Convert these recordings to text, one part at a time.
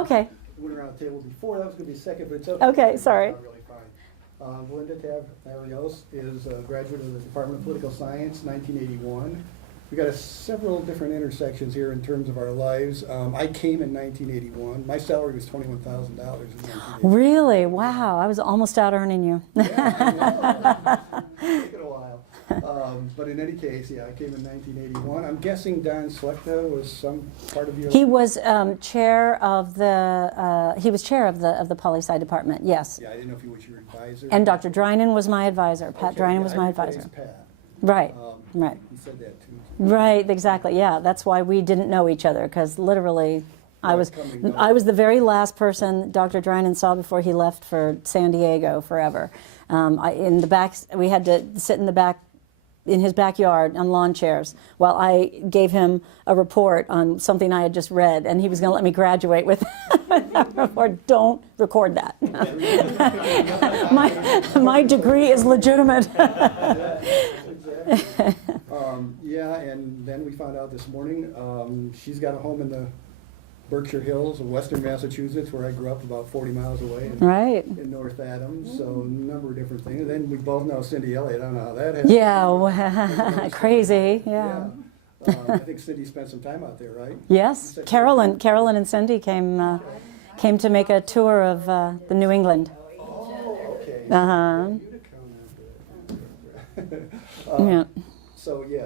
Okay. Went around the table before, that was going to be second, but it's okay. Okay, sorry. It's not really fine. Linda Tavlarios is a graduate of the Department of Political Science, 1981. We got several different intersections here in terms of our lives. I came in 1981. My salary was $21,000 in 1981. Really? Wow, I was almost out earning you. Yeah, I know. It's taken a while. But in any case, yeah, I came in 1981. I'm guessing Don Slechta was some part of your... He was chair of the poli-sci department, yes. Yeah, I didn't know if he was your advisor. And Dr. Drynan was my advisor. Pat Drynan was my advisor. Pat. Right, right. He said that too. Right, exactly, yeah. That's why we didn't know each other, because literally I was the very last person Dr. Drynan saw before he left for San Diego forever. In the back, we had to sit in the back, in his backyard on lawn chairs while I gave him a report on something I had just read, and he was going to let me graduate with that report. Don't record that. my degree is legitimate. Yeah, and then we found out this morning she's got a home in the Berkshire Hills of western Massachusetts, where I grew up, about 40 miles away in North Adams, so a number of different things. And then we both know Cindy Elliott. I don't know how that happened. Yeah, crazy, yeah. I think Cindy spent some time out there, right? Yes, Carolyn and Cindy came to make a tour of the New England. Oh, okay. Yeah.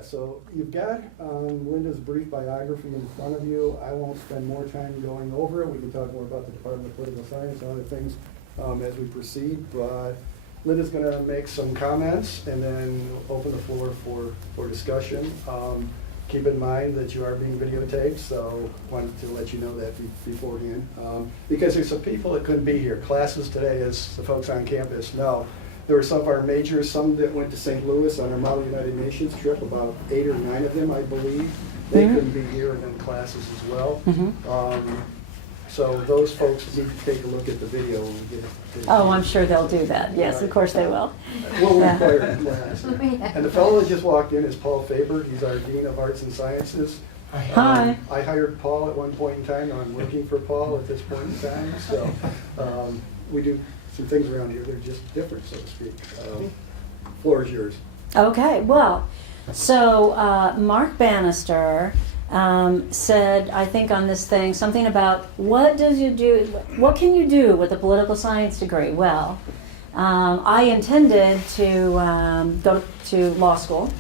So you've got Linda's brief biography in front of you. I won't spend more time going over it. We can talk more about the Department of Political Science and other things as we proceed. But Linda's going to make some comments and then open the floor for discussion. Keep in mind that you are being videotaped, so wanted to let you know that beforehand. Because there's some people that couldn't be here. Classes today, as the folks on campus know, there were some of our majors, some that went to St. Louis on our Model United Nations trip, about 8 or 9 of them, I believe. They couldn't be here, and then classes as well. So those folks need to take a look at the video when we get it. Oh, I'm sure they'll do that. Yes, of course they will. We'll require it in class. And the fellow that just walked in is Paul Faber. He's our Dean of Arts and Sciences. Hi. I hired Paul at one point in time. I'm working for Paul at this point in time. So we do some things around here. They're just different, so to speak. Floor is yours. Okay, well, so Mark Bannister said, I think on this thing, something about what can you do with a political science degree? Well, I intended to go to law school.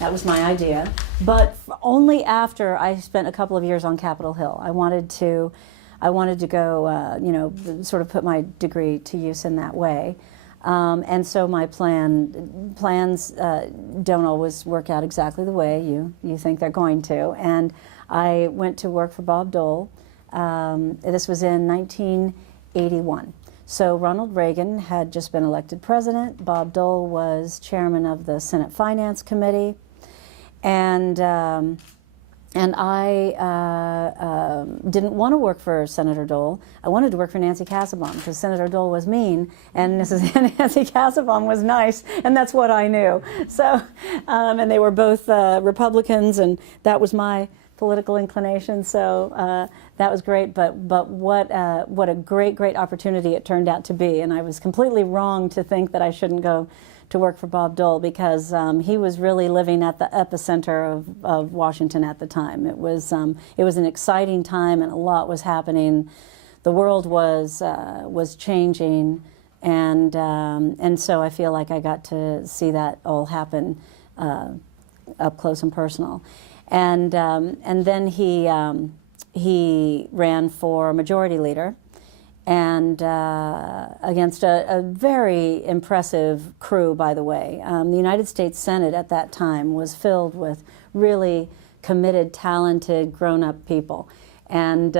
That was my idea, but only after I spent a couple of years on Capitol Hill. I wanted to go, sort of put my degree to use in that way. And so my plans don't always work out exactly the way you think they're going to. And I went to work for Bob Dole. This was in 1981. So Ronald Reagan had just been elected president. Bob Dole was chairman of the Senate Finance Committee. And I didn't want to work for Senator Dole. I wanted to work for Nancy Kassebaum because Senator Dole was mean and Nancy Kassebaum was nice, and that's what I knew. So, and they were both Republicans, and that was my political inclination. So that was great. But what a great opportunity it turned out to be. And I was completely wrong to think that I shouldn't go to work for Bob Dole, because he was really living at the epicenter of Washington at the time. It was an exciting time, and a lot was happening. The world was changing, and so I feel like I got to see that all happen up close and personal. And then he ran for majority leader, and against a very impressive crew, by the way. The United States Senate at that time was filled with really committed, talented, grown-up people. And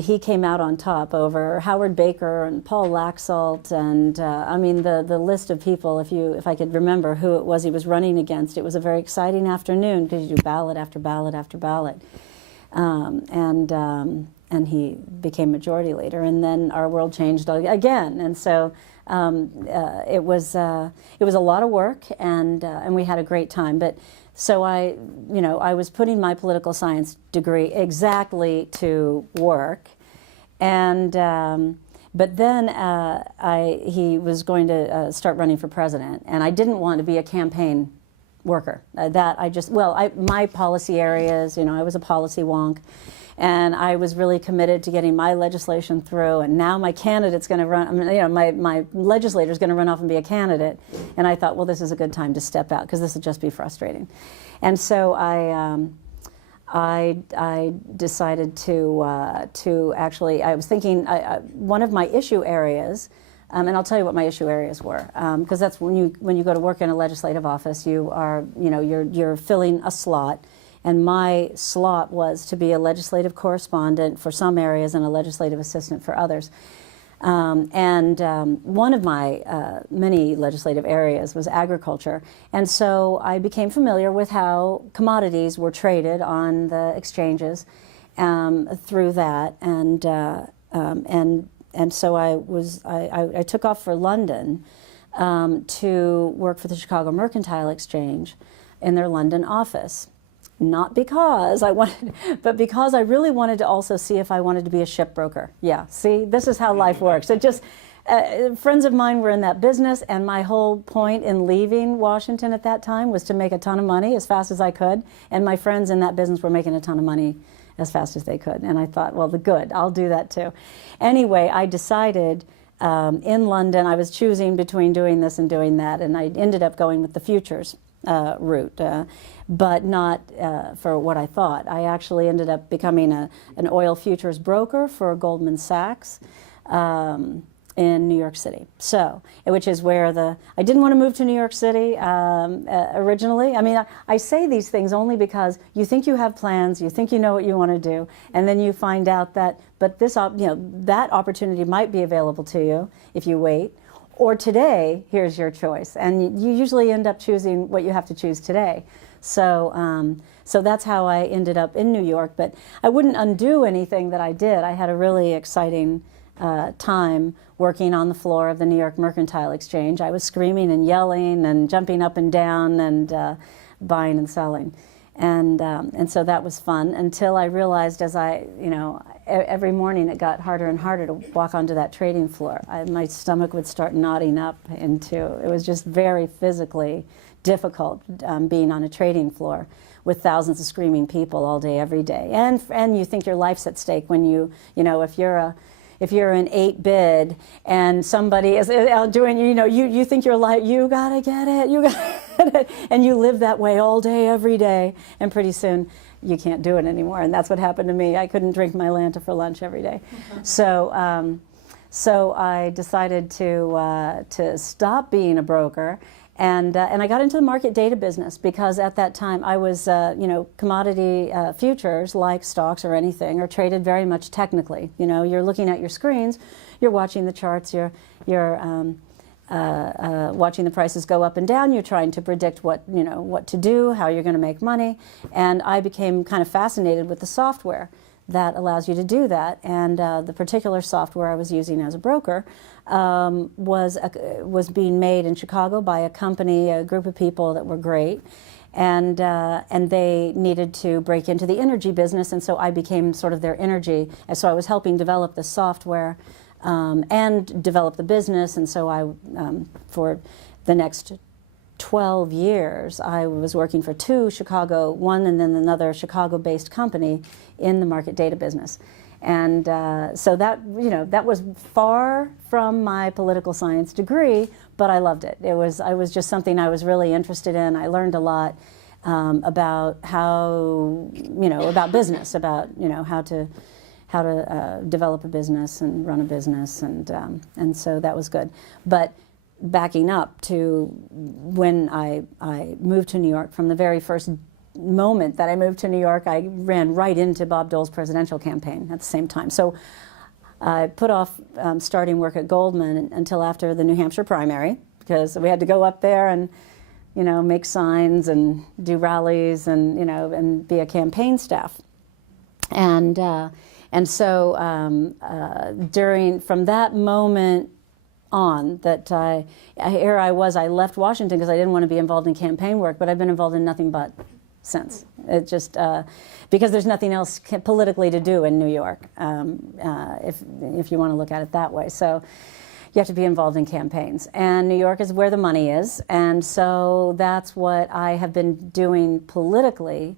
he came out on top over Howard Baker and Paul Laxalt, and I mean the list of people. If I could remember who it was he was running against, it was a very exciting afternoon because you do ballot after ballot after ballot, and he became majority leader, and then our world changed again. And so it was a lot of work, and we had a great time. But So I was putting my political science degree exactly to work, and but then he was going to start running for president, and I didn't want to be a campaign worker. My policy areas, I was a policy wonk, and I was really committed to getting my legislation through, and now my candidate's going to run, my legislator's going to run off and be a candidate, and I thought, well, this is a good time to step out, because this would just be frustrating. And so I decided to actually, I was thinking, one of my issue areas, and I'll tell you what my issue areas were, because that's when you go to work in a legislative office, you're filling a slot, and my slot was to be a legislative correspondent for some areas and a legislative assistant for others. One of my many legislative areas was agriculture, and so I became familiar with how commodities were traded on the exchanges through that, and so I took off for London to work for the Chicago Mercantile Exchange in their London office. Not because I wanted, but because I really wanted to also see if I wanted to be a shipbroker. Yeah, see, this is how life works. It just, friends of mine were in that business, and my whole point in leaving Washington at that time was to make a ton of money as fast as I could, and my friends in that business were making a ton of money as fast as they could. And I thought, well, good, I'll do that too. Anyway, I decided in London, I was choosing between doing this and doing that, and I ended up going with the futures route, but not for what I thought. I actually ended up becoming an oil futures broker for Goldman Sachs in New York City. So, which is where I didn't want to move to New York City originally. I mean, I say these things only because you think you have plans, you think you know what you want to do, and then you find out that, but that opportunity might be available to you if you wait. Or today, here's your choice. And you usually end up choosing what you have to choose today. So, so that's how I ended up in New York. But I wouldn't undo anything that I did. I had a really exciting time working on the floor of the New York Mercantile Exchange. I was screaming and yelling and jumping up and down and buying and selling. And so that was fun until I realized every morning it got harder and harder to walk onto that trading floor. My stomach would start knotting up it was just very physically difficult being on a trading floor with thousands of screaming people all day, every day. And you think your life's at stake when if you're an 8 bid and somebody is out doing, you think you're like, you gotta get it, and you live that way all day, every day, and pretty soon you can't do it anymore. And that's what happened to me. I couldn't drink my Lanta for lunch every day. So I decided to stop being a broker. And I got into the market data business because at that time I was, commodity futures like stocks or anything are traded very much technically. You're looking at your screens, you're watching the charts, you're watching the prices go up and down. You're trying to predict what to do, how you're going to make money. And I became kind of fascinated with the software that allows you to do that. And the particular software I was using as a broker was being made in Chicago by a group of people that were great, and they needed to break into the energy business, and so I became sort of their energy, and so I was helping develop the software and develop the business, and so for the next 12 years, I was working for one and then another Chicago-based company in the market data business. And so that was far from my political science degree, but I loved it. It was just something I was really interested in. I learned a lot about about business, about how to develop a business and run a business, and so that was good. But backing up to when I moved to New York, from the very first moment that I moved to New York, I ran right into Bob Dole's presidential campaign at the same time. So I put off starting work at Goldman until after the New Hampshire primary, because we had to go up there and make signs and do rallies and and be a campaign staff. And so from that moment on, that I left Washington because I didn't want to be involved in campaign work, but I've been involved in nothing but since. It just, because there's nothing else politically to do in New York, if you want to look at it that way. So you have to be involved in campaigns. And New York is where the money is. And so that's what I have been doing politically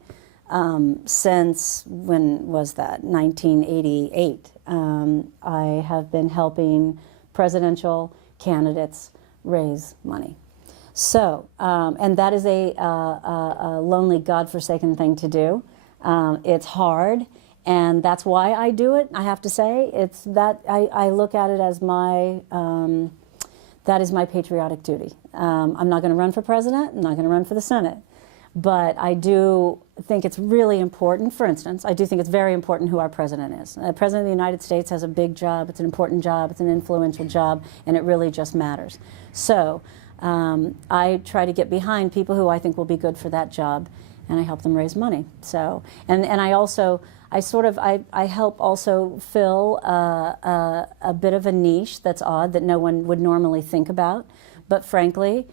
since, when was that, 1988. I have been helping presidential candidates raise money. So, and that is a lonely, godforsaken thing to do. It's hard, and that's why I do it, I have to say. It's that I look at it as my, that is my patriotic duty. I'm not going to run for president, I'm not going to run for the Senate. But I do think it's really important, for instance, I do think it's very important who our president is. The President of the United States has a big job, it's an important job, it's an influential job, and it really just matters. So I try to get behind people who I think will be good for that job, and I help them raise money. So, and I also, I help also fill a bit of a niche that's odd that no one would normally think about, but frankly,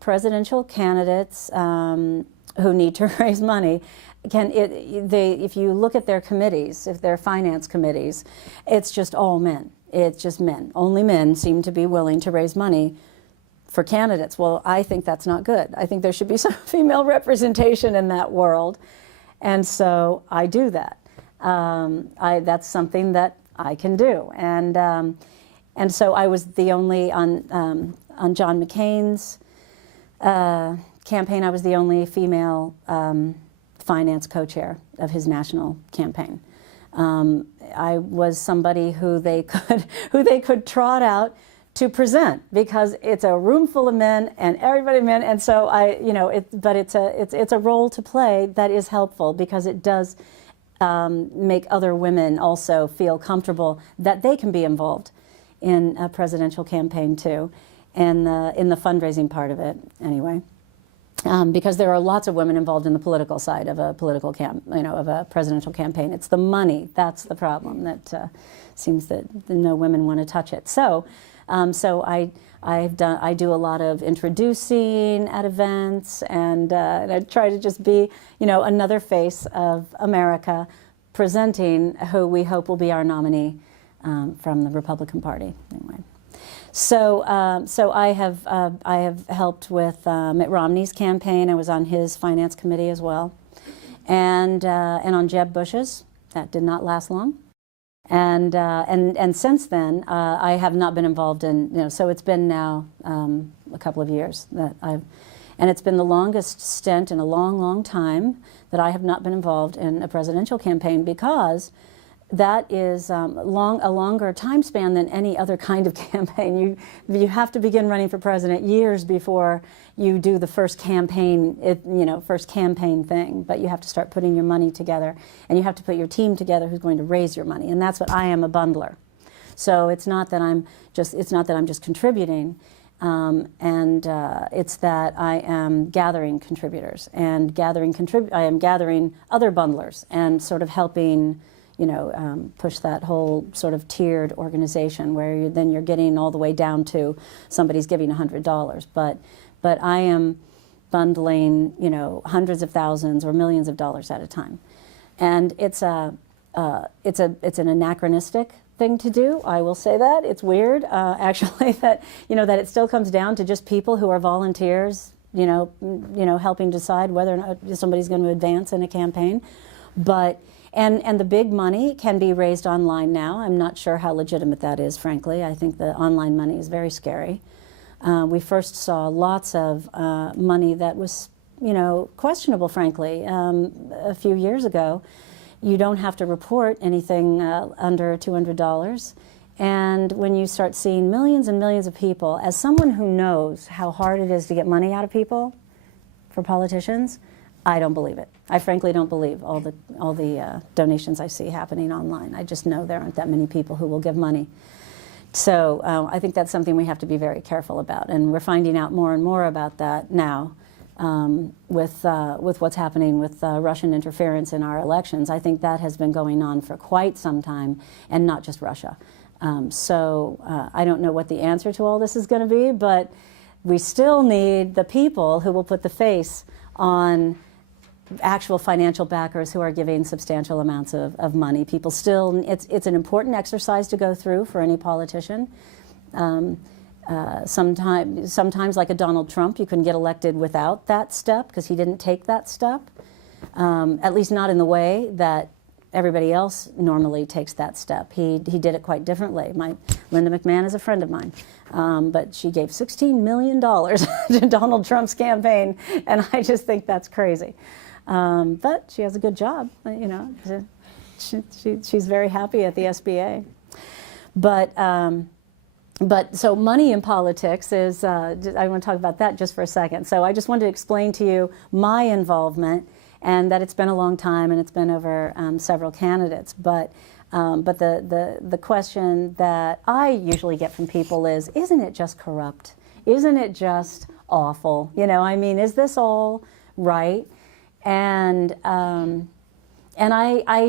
presidential candidates who need to raise money if you look at their committees, if they're finance committees, it's just all men. It's just men. Only men seem to be willing to raise money for candidates. Well, I think that's not good. I think there should be some female representation in that world, and so I do that. That's something that I can do, and so I was the only on John McCain's campaign, I was the only female finance co-chair of his national campaign. I was somebody who they could trot out to present, because it's a room full of men and everybody men, and so but it's a role to play that is helpful, because it does make other women also feel comfortable that they can be involved in a presidential campaign too. And in the fundraising part of it, anyway, because there are lots of women involved in the political side of a political of a presidential campaign. It's the money that's the problem. That seems that no women want to touch it. So, I do a lot of introducing at events, and I try to just be another face of America, presenting who we hope will be our nominee from the Republican Party. Anyway. So I have helped with Mitt Romney's campaign. I was on his finance committee as well, and on Jeb Bush's. That did not last long, and since then I have not been involved in So it's been now a couple of years that and it's been the longest stint in a long time that I have not been involved in a presidential campaign, because that is a longer time span than any other kind of campaign. You have to begin running for president years before you do the first campaign, first campaign thing. But you have to start putting your money together, and you have to put your team together who's going to raise your money. And that's what I am, a bundler. So it's not that I'm just contributing, it's that I am gathering contributors and I am gathering other bundlers and sort of helping push that whole sort of tiered organization where then you're getting all the way down to somebody's giving $100. But I am bundling, hundreds of thousands or millions of dollars at a time. And it's an anachronistic thing to do. I will say that. It's weird, actually, that, that it still comes down to just people who are volunteers, helping decide whether or not somebody's going to advance in a campaign. But And the big money can be raised online now. I'm not sure how legitimate that is, frankly. I think the online money is very scary. We first saw lots of money that was, questionable, frankly, a few years ago. You don't have to report anything under $200. And when you start seeing millions and millions of people, as someone who knows how hard it is to get money out of people for politicians, I don't believe it. I frankly don't believe all the donations I see happening online. I just know there aren't that many people who will give money. So I think that's something we have to be very careful about, and we're finding out more and more about that now with what's happening with Russian interference in our elections. I think that has been going on for quite some time, and not just Russia. I don't know what the answer to all this is going to be, but we still need the people who will put the face on actual financial backers who are giving substantial amounts of money. People still, it's an important exercise to go through for any politician. Sometimes, like a Donald Trump, you can get elected without that step because he didn't take that step, at least not in the way that everybody else normally takes that step. He did it quite differently. Linda McMahon is a friend of mine, but she gave $16 million to Donald Trump's campaign, and I just think that's crazy. But she has a good job, you know. She's very happy at the SBA. But so money in politics is, I want to talk about that just for a second. So I just wanted to explain to you my involvement, and that it's been a long time and it's been over several candidates. But the question that I usually get from people is, isn't it just corrupt? Isn't it just awful? You know, I mean, is this all right? And I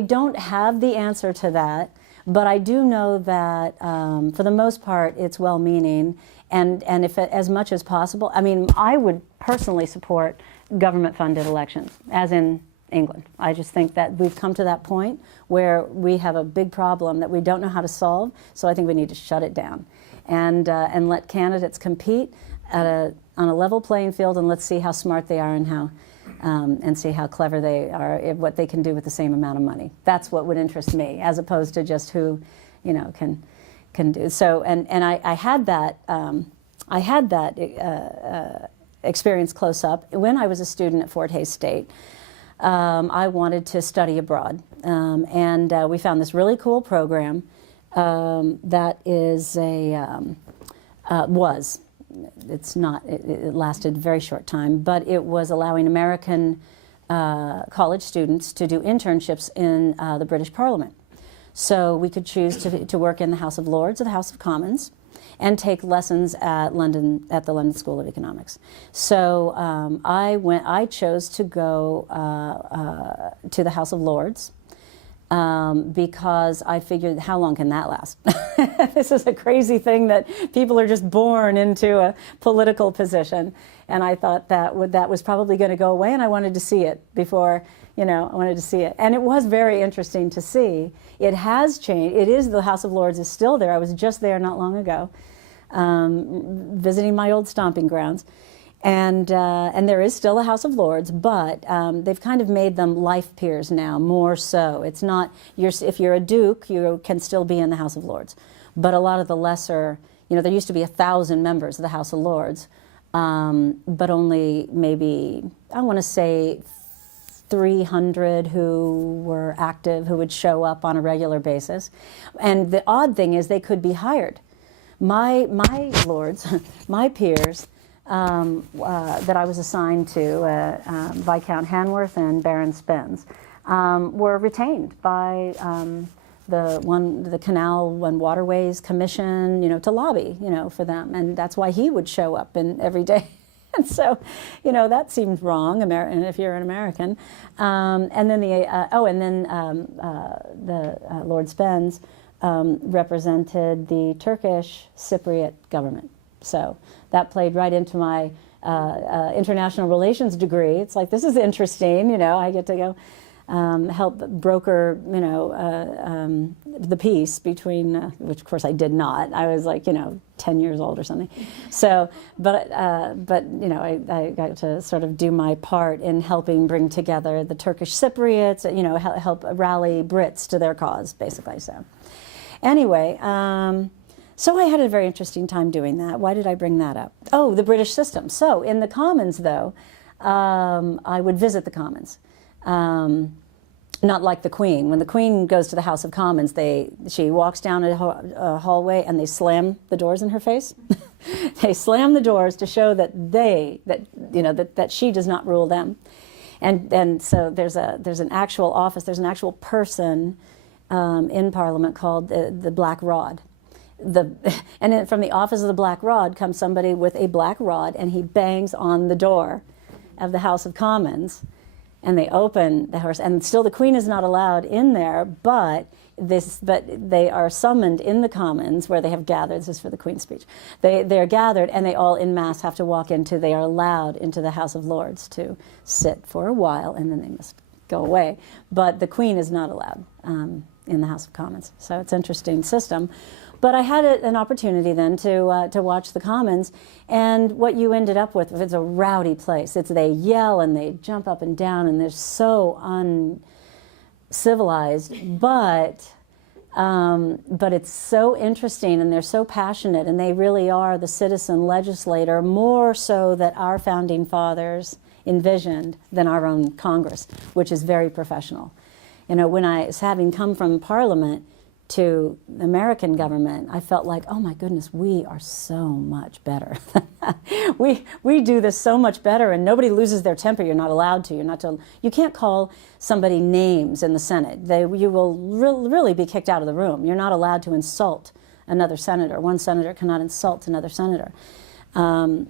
don't have the answer to that. But I do know that, for the most part, it's well-meaning, and if as much as possible, I mean, I would personally support government-funded elections, as in England. I just think that we've come to that point where we have a big problem that we don't know how to solve, so I think we need to shut it down and let candidates compete on a level playing field, and let's see how smart they are and see how clever they are, what they can do with the same amount of money. That's what would interest me, as opposed to just who, you know, can do. So, and I had that experience close up when I was a student at Fort Hays State. I wanted to study abroad, and we found this really cool program that is it's not, it lasted a very short time, but it was allowing American college students to do internships in the British Parliament. So we could choose to work in the House of Lords or the House of Commons and take lessons at the London School of Economics. So I chose to go to the House of Lords, because I figured, how long can that last? This is a crazy thing that people are just born into a political position. And I thought that was probably going to go away, and I wanted to see it before, you know, I wanted to see it. And it was very interesting to see. It has changed. The House of Lords is still there. I was just there not long ago, visiting my old stomping grounds. And there is still a House of Lords, but they've kind of made them life peers now, more so. It's not, if you're a duke, you can still be in the House of Lords. But a lot of the lesser, you know, there used to be 1,000 members of the House of Lords, but only maybe, I want to say 300 who were active, who would show up on a regular basis. And the odd thing is they could be hired. My lords, my peers, that I was assigned to, Viscount Hanworth and Baron Spence, were retained by the Canal and Waterways Commission, you know, to lobby, you know, for them, and that's why he would show up every day. And so, you know, that seemed wrong, if you're an American. And then the Lord Spence represented the Turkish Cypriot government. So that played right into my international relations degree. It's like, this is interesting, you know, I get to go help broker, you know, the peace between, which of course I did not. I was like, you know, 10 years old or something. So, but you know, I got to sort of do my part in helping bring together the Turkish Cypriots, you know, help rally Brits to their cause, basically. So anyway, so I had a very interesting time doing that. Why did I bring that up? Oh, the British system. So in the Commons, though, I would visit the Commons. Not like the Queen. When the Queen goes to the House of Commons, she walks down a hallway and they slam the doors in her face. They slam the doors to show that that she does not rule them. And so there's an actual office, there's an actual person in Parliament called the Black Rod. And then from the office of the Black Rod comes somebody with a black rod, and he bangs on the door of the House of Commons, and they open the house, and still the Queen is not allowed in there, but but they are summoned in the Commons where they have gathered. This is for the Queen's speech. They're gathered, and they all en masse have to walk into. They are allowed into the House of Lords to sit for a while, and then they must go away. But the Queen is not allowed in the House of Commons. So it's an interesting system. But I had an opportunity then to watch the Commons, and what you ended up with, it's a rowdy place. They yell and they jump up and down, and they're so uncivilized, but it's so interesting, and they're so passionate, and they really are the citizen legislator, more so that our founding fathers envisioned than our own Congress, which is very professional. You know, when I was having come from Parliament to the American government, I felt like, oh my goodness, we are so much better. we do this so much better, and nobody loses their temper. You're not allowed to. You can't call somebody names in the Senate. You will really be kicked out of the room. You're not allowed to insult another senator. One senator cannot insult another senator. And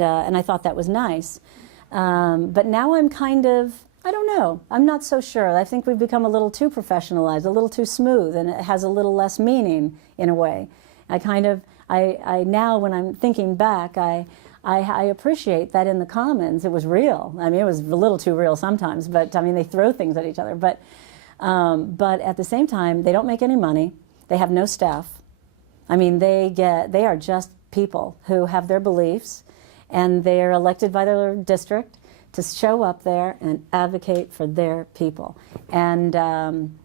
I thought that was nice. But now I'm kind of, I don't know. I'm not so sure. I think we've become a little too professionalized, a little too smooth, and it has a little less meaning in a way. I now, when I'm thinking back, I appreciate that in the Commons it was real. I mean, it was a little too real sometimes, but I mean, they throw things at each other. But at the same time, they don't make any money. They have no staff. I mean, they are just people who have their beliefs, and they're elected by their district to show up there and advocate for their people, and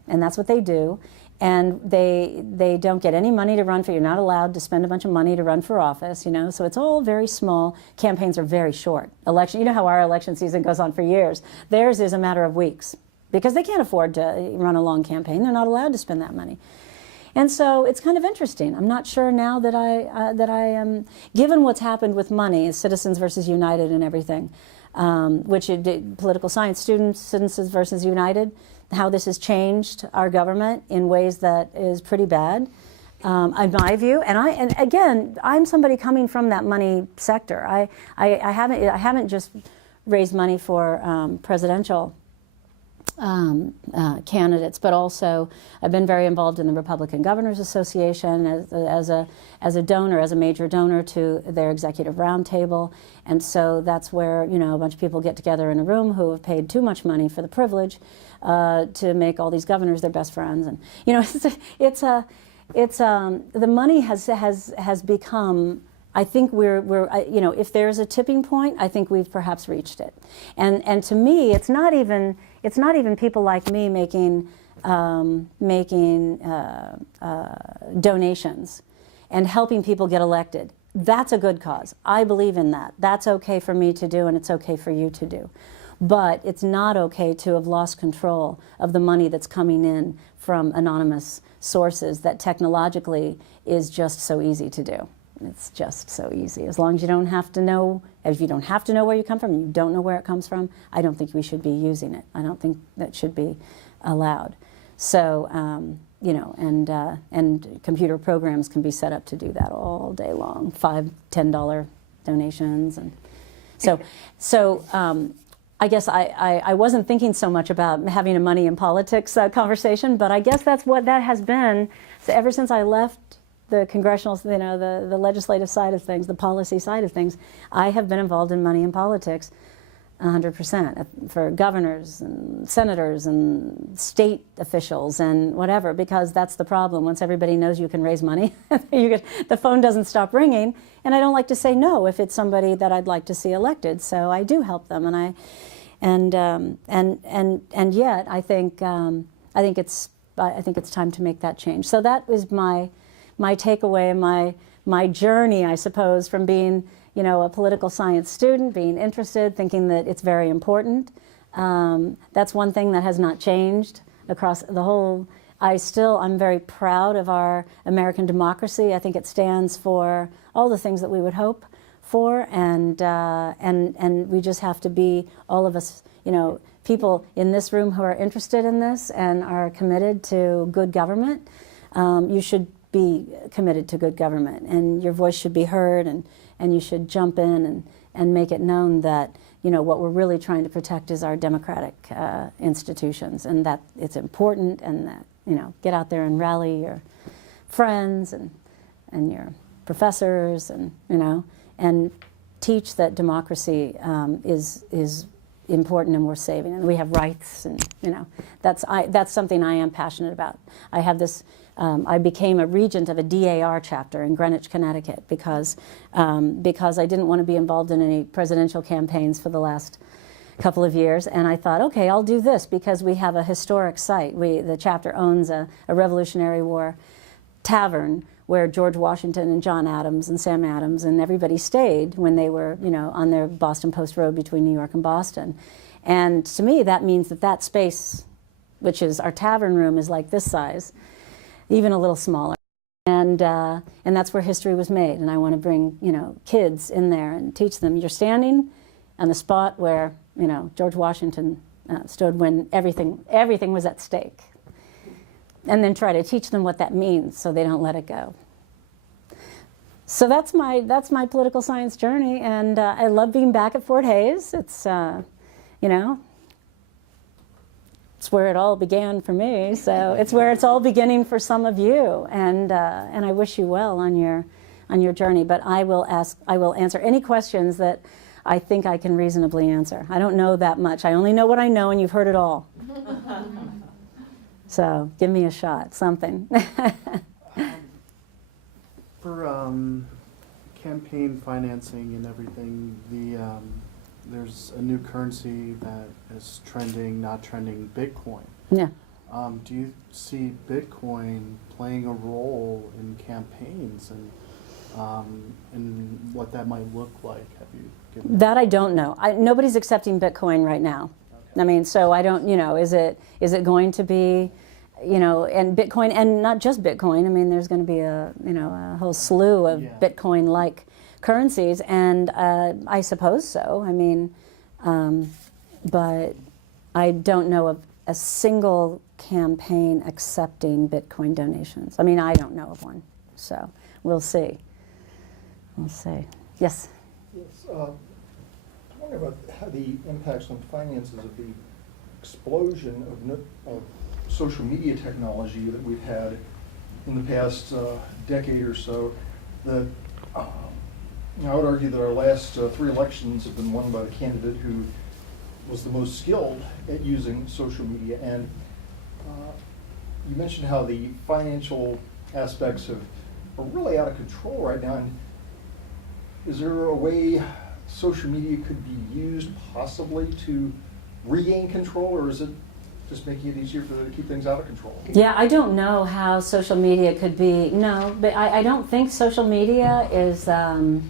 that's what they do. And they don't get any money to run for. You're not allowed to spend a bunch of money to run for office, you know. So it's all very small. Campaigns are very short. You know how our election season goes on for years. Theirs is a matter of weeks because they can't afford to run a long campaign. They're not allowed to spend that money. And so it's kind of interesting. I'm not sure now that I am, given what's happened with money, Citizens versus United and everything, which political science students, Citizens versus United, how this has changed our government in ways that is pretty bad, in my view. And again, I'm somebody coming from that money sector. I haven't just raised money for presidential candidates, but also I've been very involved in the Republican Governors Association as a donor, as a major donor to their executive roundtable, and so that's where, you know, a bunch of people get together in a room who have paid too much money for the privilege to make all these governors their best friends, and you know, the money has become. I think we're you know, if there's a tipping point, I think we've perhaps reached it. And to me, it's not even people like me making donations and helping people get elected. That's a good cause. I believe in that. That's okay for me to do, and it's okay for you to do. But it's not okay to have lost control of the money that's coming in from anonymous sources that technologically is just so easy to do. It's just so easy. As long as you don't have to know, if you don't have to know where you come from, you don't know where it comes from, I don't think we should be using it. I don't think that should be allowed. So, you know, and computer programs can be set up to do that all day long, $5, $10 donations. And so I guess I wasn't thinking so much about having a money in politics conversation, but I guess that's what that has been. So ever since I left the congressional, you know, the legislative side of things, the policy side of things, I have been involved in money in politics 100% for governors and senators and state officials and whatever, because that's the problem. Once everybody knows you can raise money, the phone doesn't stop ringing, and I don't like to say no if it's somebody that I'd like to see elected, so I do help them, and yet I think it's time to make that change. So that was my takeaway, my journey, I suppose, from being, you know, a political science student, being interested, thinking that it's very important. That's one thing that has not changed across the whole. I'm very proud of our American democracy. I think it stands for all the things that we would hope for, and we just have to be, all of us, you know, people in this room who are interested in this and are committed to good government. You should be committed to good government, and your voice should be heard, and you should jump in and make it known that, you know, what we're really trying to protect is our democratic institutions, and that it's important, and that get out there and rally your friends and your professors, and teach that democracy is important and worth saving, and we have rights, and that's something I am passionate about. I have this. I became a regent of a DAR chapter in Greenwich, Connecticut, because I didn't want to be involved in any presidential campaigns for the last couple of years, and I thought, okay, I'll do this because we have a historic site. The chapter owns a Revolutionary War tavern where George Washington and John Adams and Sam Adams and everybody stayed when they were, on their Boston Post Road between New York and Boston. And to me, that means that space, which is our tavern room, is like this size, even a little smaller. And that's where history was made. And I want to bring, kids in there and teach them. You're standing on the spot where, George Washington stood when everything was at stake. And then try to teach them what that means so they don't let it go. So that's my political science journey, and I love being back at Fort Hays. It's it's where it all began for me. So it's where it's all beginning for some of you, and I wish you well on your journey. But I will answer any questions that I think I can reasonably answer. I don't know that much. I only know what I know, and you've heard it all. So give me a shot, something. For campaign financing and everything, there's a new currency that is trending, not trending, Bitcoin. Yeah. Do you see Bitcoin playing a role in campaigns and what that might look like? Have you given that? I don't know. Nobody's accepting Bitcoin right now. I mean, so I don't, is it going to be, and Bitcoin, and not just Bitcoin. I mean, there's going to be a whole slew of Bitcoin-like currencies, and I suppose so. I mean, but I don't know of a single campaign accepting Bitcoin donations. I mean, I don't know of one. So we'll see. We'll see. Yes? Yes. I wonder about how the impacts on finances of the explosion of social media technology that we've had in the past decade or so. I would argue that our last 3 elections have been won by the candidate who was the most skilled at using social media. And you mentioned how the financial aspects are really out of control right now. And is there a way social media could be used possibly to regain control, or is it just making it easier to keep things out of control? Yeah, I don't know how social media could be. No, but I don't think social media is an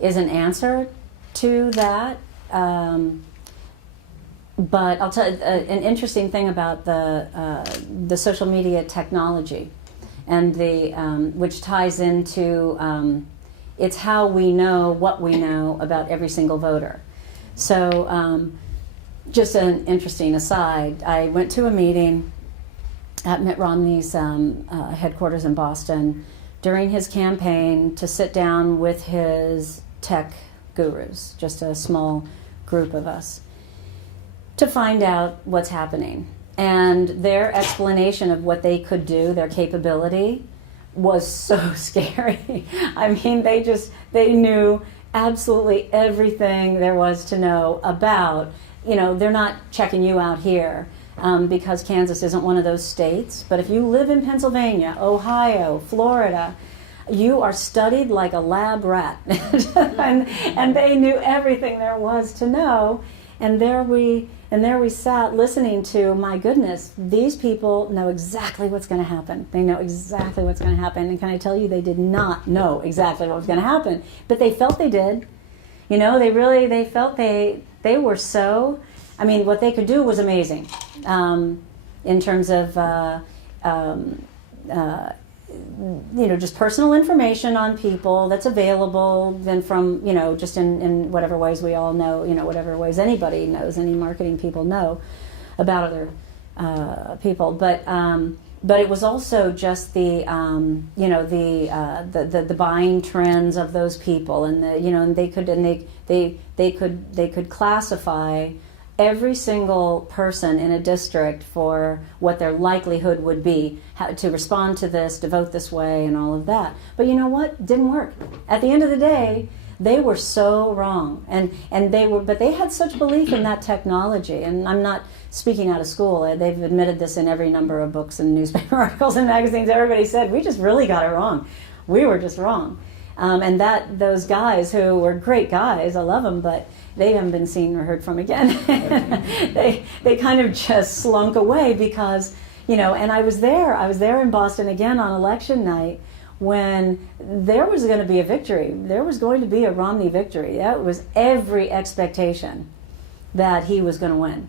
answer to that. But I'll tell you an interesting thing about the social media technology, and which ties into it's how we know what we know about every single voter. So just an interesting aside, I went to a meeting at Mitt Romney's headquarters in Boston during his campaign to sit down with his tech gurus, just a small group of us, to find out what's happening. And their explanation of what they could do, their capability, was so scary. I mean, they knew absolutely everything there was to know about, they're not checking you out here because Kansas isn't one of those states. But if you live in Pennsylvania, Ohio, Florida, you are studied like a lab rat. and they knew everything there was to know. And there we sat listening to, my goodness, these people know exactly what's going to happen. They know exactly what's going to happen. And can I tell you, they did not know exactly what was going to happen. But they felt they did. They felt they were so, I mean, what they could do was amazing in terms of, just personal information on people that's available then from, just in whatever ways we all know, whatever ways anybody knows, any marketing people know about other people. But it was also just the buying trends of those people, and and they could classify every single person in a district for what their likelihood would be to respond to this, to vote this way, and all of that. But you know what? Didn't work. At the end of the day, they were so wrong, but they had such belief in that technology. And I'm not speaking out of school. They've admitted this in every number of books and newspaper articles and magazines. Everybody said, we just really got it wrong. We were just wrong. And those guys who were great guys, I love them, but they haven't been seen or heard from again. they kind of just slunk away because, and I was there in Boston again on election night when there was going to be a victory. There was going to be a Romney victory. That was every expectation that he was going to win.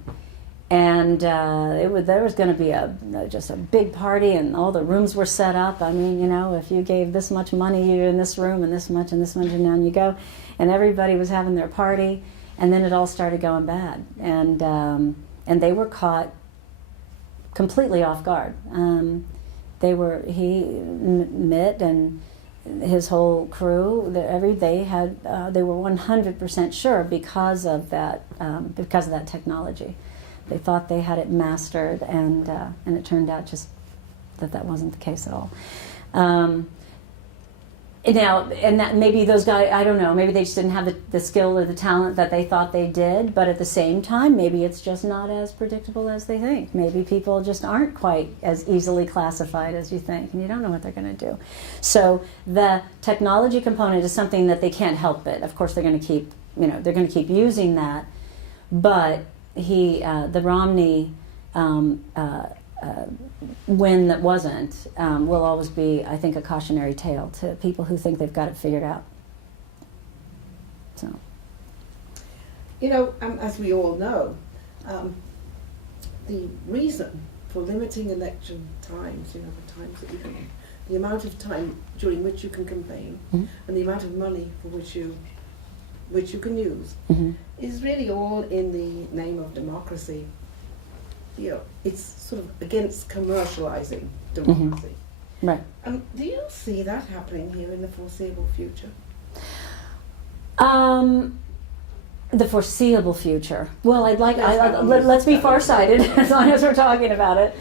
And there was going to be just a big party, and all the rooms were set up. I mean, if you gave this much money, you're in this room, and this much, and down you go. And everybody was having their party, and then it all started going bad. And they were caught completely off guard. Mitt and his whole crew, they were 100% sure because of that technology. They thought they had it mastered, and it turned out just that wasn't the case at all. That maybe those guys, I don't know, maybe they just didn't have the skill or the talent that they thought they did, but at the same time, maybe it's just not as predictable as they think. Maybe people just aren't quite as easily classified as you think, and you don't know what they're going to do. So the technology component is something that they can't help it. Of course, they're going to keep using that, but the Romney win that wasn't will always be, I think, a cautionary tale to people who think they've got it figured out. So, as we all know, the reason for limiting election times, the times that you can, the amount of time during which you can campaign, mm-hmm. and the amount of money for which you can use, mm-hmm. is really all in the name of democracy. It's sort of against commercializing democracy. Mm-hmm. Right. Do you see that happening here in the foreseeable future? The foreseeable future. Well, let's be farsighted as long as we're talking about it.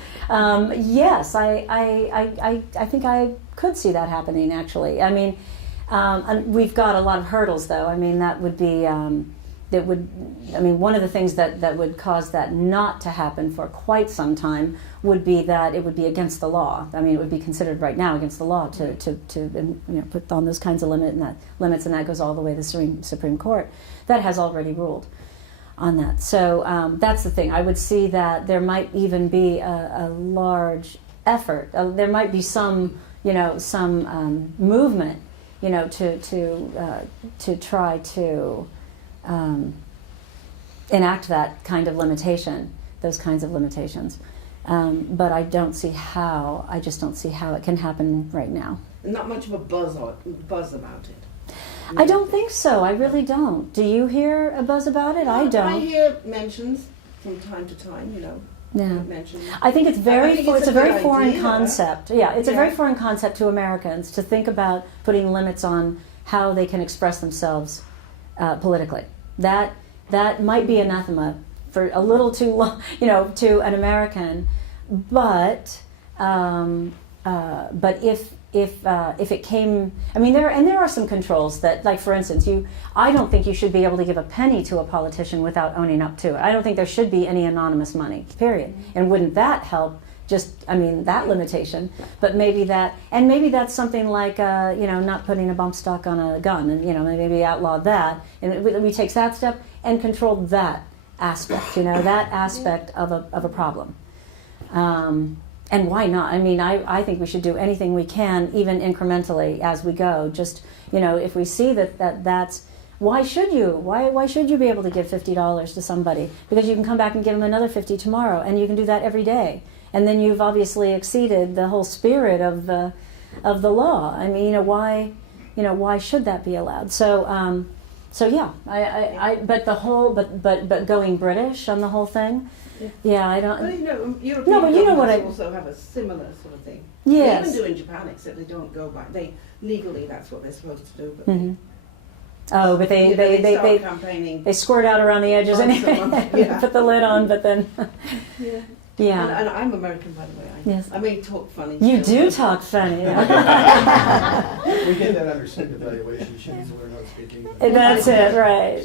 Yes, I think I could see that happening. Actually, I mean, we've got a lot of hurdles, though. I mean, that would be. One of the things that would cause that not to happen for quite some time would be that it would be against the law. I mean, it would be considered right now against the law to put on those kinds of limits, and that goes all the way to the Supreme Court. That has already ruled on that. So that's the thing. I would see that there might even be a large effort. There might be some movement, to try to enact that kind of limitation, those kinds of limitations. But I don't see how. I just don't see how it can happen right now. Not much of a buzz about it. I don't think so. I really don't. Do you hear a buzz about it? I don't. I hear mentions from time to time, Yeah. mentions. I think it's a very foreign idea. concept. Yeah, it's a very foreign concept to Americans to think about putting limits on how they can express themselves politically. That might be anathema for a little too long, to an American. But if it came, there are some controls that, like for instance, I don't think you should be able to give a penny to a politician without owning up to it. I don't think there should be any anonymous money, period. And wouldn't that help? That limitation, but maybe that's something like, not putting a bump stock on a gun, and, maybe outlaw that, and we take that step and control that aspect, that aspect of a problem. And why not? I think we should do anything we can, even incrementally as we go. Just, if we see that's, why should you? Why should you be able to give $50 to somebody? Because you can come back and give them another $50 tomorrow, and you can do that every day. And then you've obviously exceeded the whole spirit of the law. Why should that be allowed? So yeah, but going British on the whole thing, yeah, I don't. Well, European no, but you know what I also have a similar sort of thing. Yes. They even do in Japan, except they don't go back. Legally, that's what they're supposed to do. But mm-hmm. Oh, but You know, they start campaigning. they squirt out around the edges and Once a month, yeah. put the lid on, but then Yeah. yeah. And I'm American, by the way. Yes. I mean, talk funny. You still. do talk funny. We get that under student evaluation. She needs to learn how to speak English. That's it, right.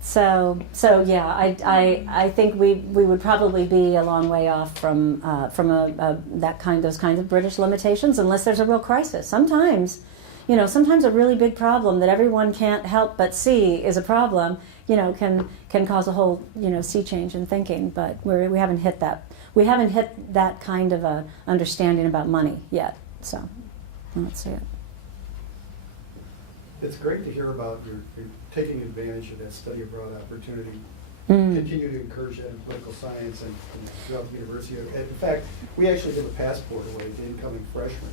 So yeah, I think we would probably be a long way off from those kinds of British limitations unless there's a real crisis. Sometimes a really big problem that everyone can't help but see is a problem, can cause a whole, sea change in thinking. But we haven't hit that. We haven't hit that kind of a understanding about money yet. So let's see it. It's great to hear about your taking advantage of that study abroad opportunity. Mm. Continue to encourage that in political science and throughout the university. In fact, we actually give a passport away to incoming freshmen,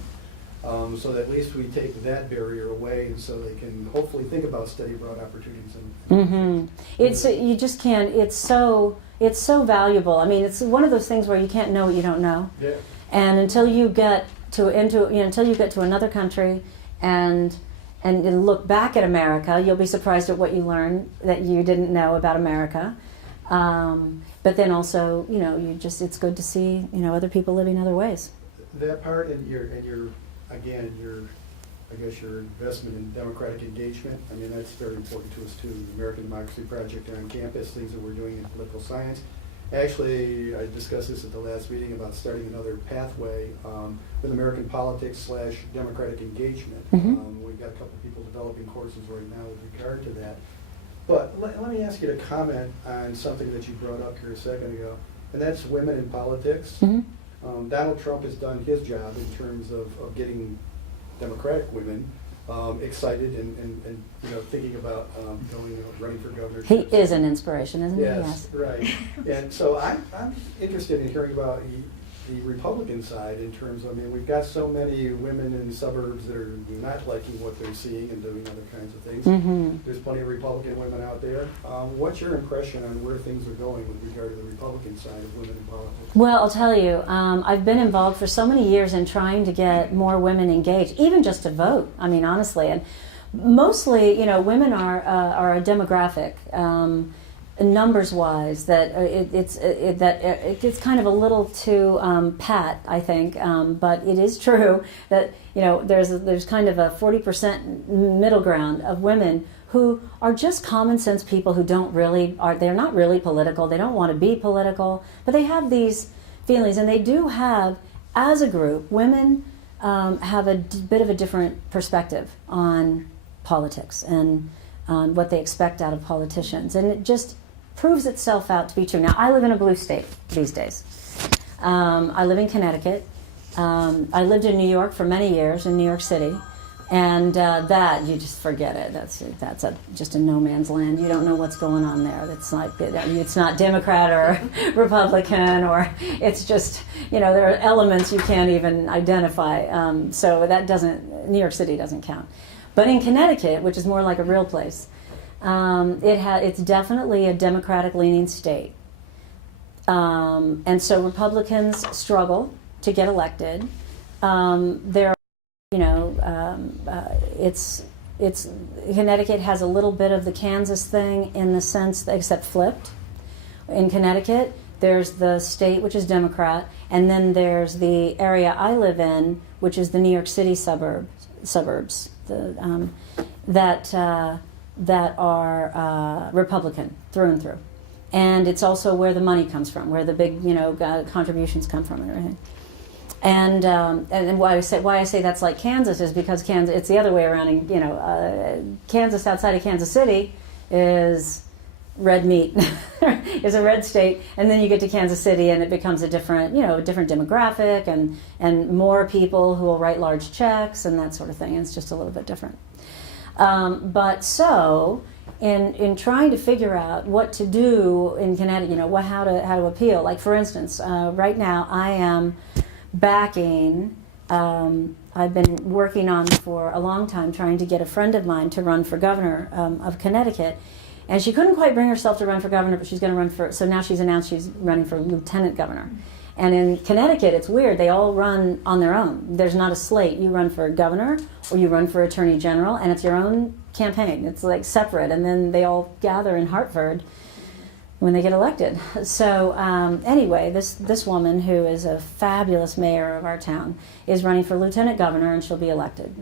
so that at least we take that barrier away, and so they can hopefully think about study abroad opportunities. Mm-hmm. You just can't. It's so valuable. I mean, it's one of those things where you can't know what you don't know. Yeah. And until you get to another country and look back at America, you'll be surprised at what you learn that you didn't know about America. But then also, it's good to see, other people living other ways. That part and your investment in democratic engagement, I mean, that's very important to us too. The American Democracy Project on campus, things that we're doing in political science. Actually, I discussed this at the last meeting about starting another pathway with American politics / democratic engagement. Mm-hmm. We've got a couple people developing courses right now with regard to that. But let me ask you to comment on something that you brought up here a second ago, and that's women in politics. Mm-hmm. Donald Trump has done his job in terms of getting Democratic women excited and thinking about running for governor. He is an inspiration, isn't he? Yes, right. And so I'm interested in hearing about the Republican side in terms of, I mean, we've got so many women in suburbs that are not liking what they're seeing and doing other kinds of things. Mm-hmm. There's plenty of Republican women out there. What's your impression on where things are going with regard to the Republican side of women in politics? Well, I'll tell you, I've been involved for so many years in trying to get more women engaged, even just to vote. I mean, honestly, and mostly, women are a demographic. Numbers-wise, that it's kind of a little too pat, I think, but it is true that there's kind of a 40% middle ground of women who are just common sense people who they're not really political, they don't want to be political, but they have these feelings, and they do have, as a group, women have a bit of a different perspective on politics and on what they expect out of politicians, and it just proves itself out to be true. Now, I live in a blue state these days. I live in Connecticut. I lived in New York for many years, in New York City, and that, you just forget it. That's just a no man's land. You don't know what's going on there. It's not Democrat or Republican, or it's just, there are elements you can't even identify. So New York City doesn't count. But in Connecticut, which is more like a real place, it's definitely a Democratic-leaning state, and so Republicans struggle to get elected. Connecticut has a little bit of the Kansas thing in the sense, except flipped. In Connecticut, there's the state, which is Democrat, and then there's the area I live in, which is the New York City suburbs that are Republican through and through. And it's also where the money comes from, where the big, contributions come from and everything. And why I say that's like Kansas is because Kansas, it's the other way around. Kansas outside of Kansas City is red meat, is a red state, and then you get to Kansas City and it becomes a different demographic and more people who will write large checks and that sort of thing. It's just a little bit different. But so, in trying to figure out what to do in Connecticut, how to appeal. Like for instance, right now I am backing. I've been working on for a long time trying to get a friend of mine to run for governor of Connecticut, and she couldn't quite bring herself to run for governor, but she's going to run for. So now she's announced she's running for lieutenant governor. And in Connecticut, it's weird. They all run on their own. There's not a slate. You run for governor or you run for attorney general, and it's your own campaign. It's like separate, and then they all gather in Hartford when they get elected. So anyway, this woman, who is a fabulous mayor of our town, is running for lieutenant governor, and she'll be elected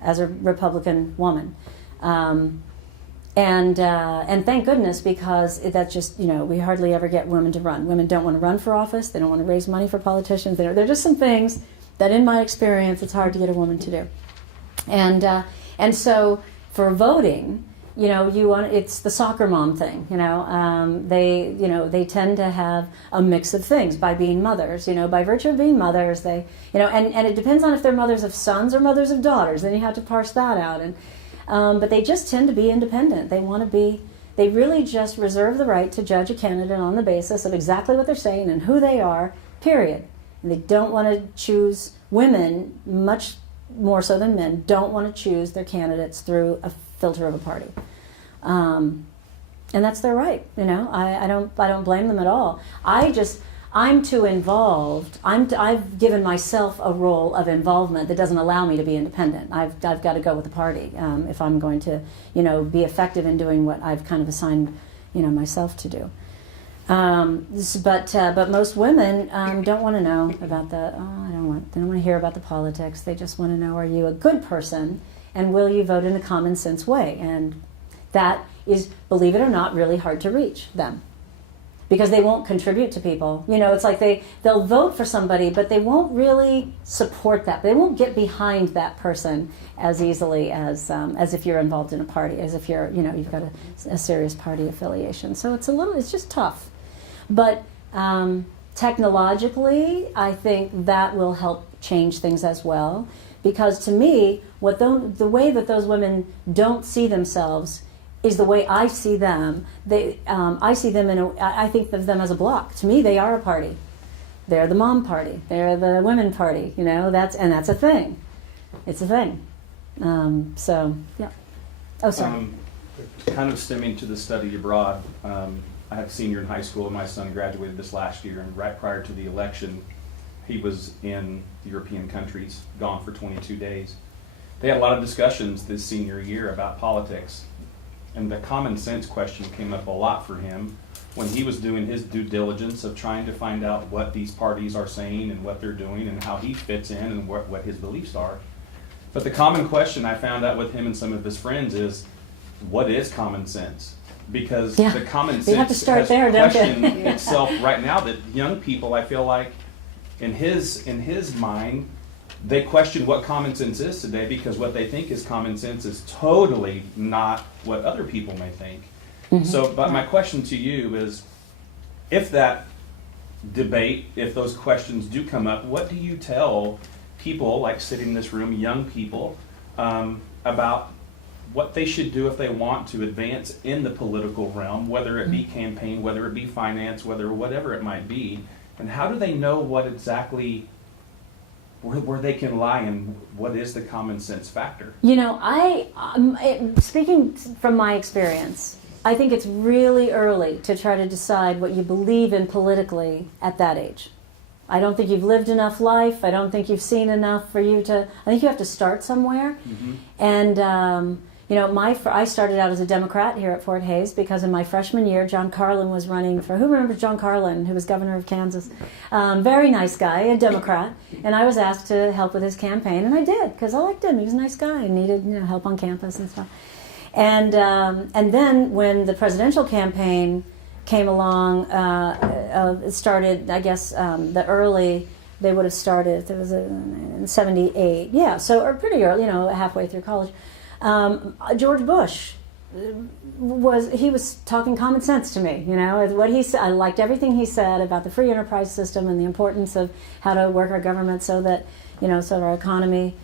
as a Republican woman. And thank goodness, because that's just, we hardly ever get women to run. Women don't want to run for office. They don't want to raise money for politicians. There are just some things that, in my experience, it's hard to get a woman to do. And so for voting, it's the soccer mom thing. They tend to have a mix of things by being mothers. By virtue of being mothers, they, and it depends on if they're mothers of sons or mothers of daughters. Then you have to parse that out. But they just tend to be independent. They really just reserve the right to judge a candidate on the basis of exactly what they're saying and who they are, period. And they don't want to choose, women, much more so than men, don't want to choose their candidates through a filter of a party. And that's their right, I don't blame them at all. I'm too involved. I've given myself a role of involvement that doesn't allow me to be independent. I've got to go with the party if I'm going to, be effective in doing what I've kind of assigned, myself to do. But most women don't want to know about they don't want to hear about the politics. They just want to know, are you a good person, and will you vote in a common sense way? And that is, believe it or not, really hard to reach them. Because they won't contribute to people. It's like they'll vote for somebody, but they won't really support that. They won't get behind that person as easily as if you're involved in a party, as if you're, you've got a serious party affiliation. So it's just tough. But technologically, I think that will help change things as well. Because to me, the way that those women don't see themselves is the way I see them. I see them I think of them as a block. To me, they are a party. They're the mom party. They're the women party. That's a thing. It's a thing. So yeah. Oh, sorry. Kind of stemming to the study abroad. I have a senior in high school, and my son graduated this last year. And right prior to the election, he was in European countries, gone for 22 days. They had a lot of discussions this senior year about politics. And the common sense question came up a lot for him when he was doing his due diligence of trying to find out what these parties are saying and what they're doing and how he fits in and what his beliefs are. But the common question I found out with him and some of his friends is, what is common sense? Because the common sense have to start there, don't you? question itself right now that young people, I feel like, in his mind, they question what common sense is today, because what they think is common sense is totally not what other people may think. Mm-hmm. So, but my question to you is, if that debate, if those questions do come up, what do you tell people, like sitting in this room, young people, about what they should do if they want to advance in the political realm, whether it be campaign, whether it be finance, whatever it might be, and how do they know what exactly where they can lie and what is the common sense factor? Speaking from my experience, I think it's really early to try to decide what you believe in politically at that age. I don't think you've lived enough life. I don't think you've seen enough for you to. I think you have to start somewhere. Mm-hmm. And I started out as a Democrat here at Fort Hays because in my freshman year, John Carlin was running for. Who remembers John Carlin, who was governor of Kansas? Very nice guy, a Democrat. And I was asked to help with his campaign, and I did because I liked him. He was a nice guy and needed help on campus and stuff. And then when the presidential campaign came along, it started, I guess, they would have started, it was in 78. Yeah, so or pretty early, halfway through college. George Bush was talking common sense to me. What he said, I liked everything he said about the free enterprise system and the importance of how to work our government so that our economy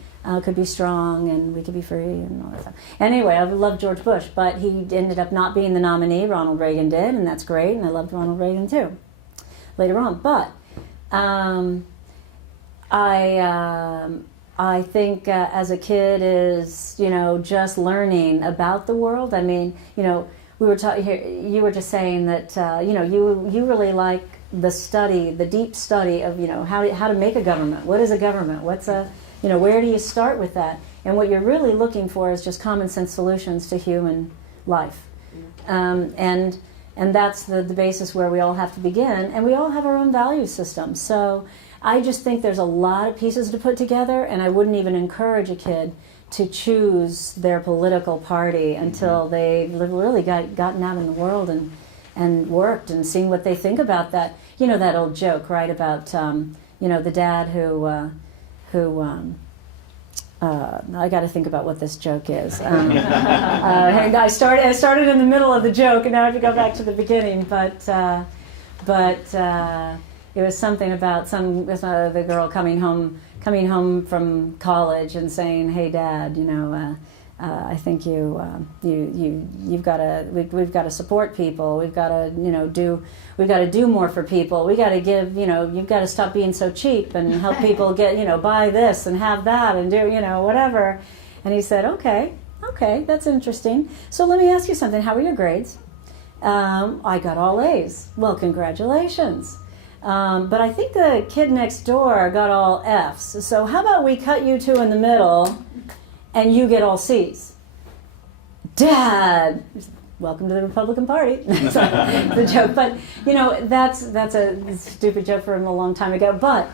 could be strong and we could be free and all that stuff. Anyway, I loved George Bush, but he ended up not being the nominee. Ronald Reagan did, and that's great, and I loved Ronald Reagan too later on. But I think as a kid is, just learning about the world. I mean, we were talking here, you were just saying that, you really like the study, the deep study of, you know, how to make a government. What is a government? What's a, you know, where do you start with that? And what you're really looking for is just common sense solutions to human life. And that's the basis where we all have to begin. And we all have our own value system. So I just think there's a lot of pieces to put together, and I wouldn't even encourage a kid to choose their political party until they've really gotten out in the world and worked and seen what they think about that. You know, that old joke, right, about, you know, the dad who I got to think about what this joke is. And I started in the middle of the joke, and now I have to go back to the beginning. But it was something about the girl coming home from college and saying, "Hey, Dad, you know, I think we've got to support people. We've got to do more for people. We got to give, you know, you've got to stop being so cheap and help people get, you know, buy this and have that and do, you know, whatever." And he said, okay, that's interesting. So let me ask you something. How were your grades? I got all A's. Well, congratulations. But I think the kid next door got all F's. So how about we cut you two in the middle and you get all C's? Dad, welcome to the Republican Party. That's the joke. But, you know, that's a stupid joke from a long time ago. But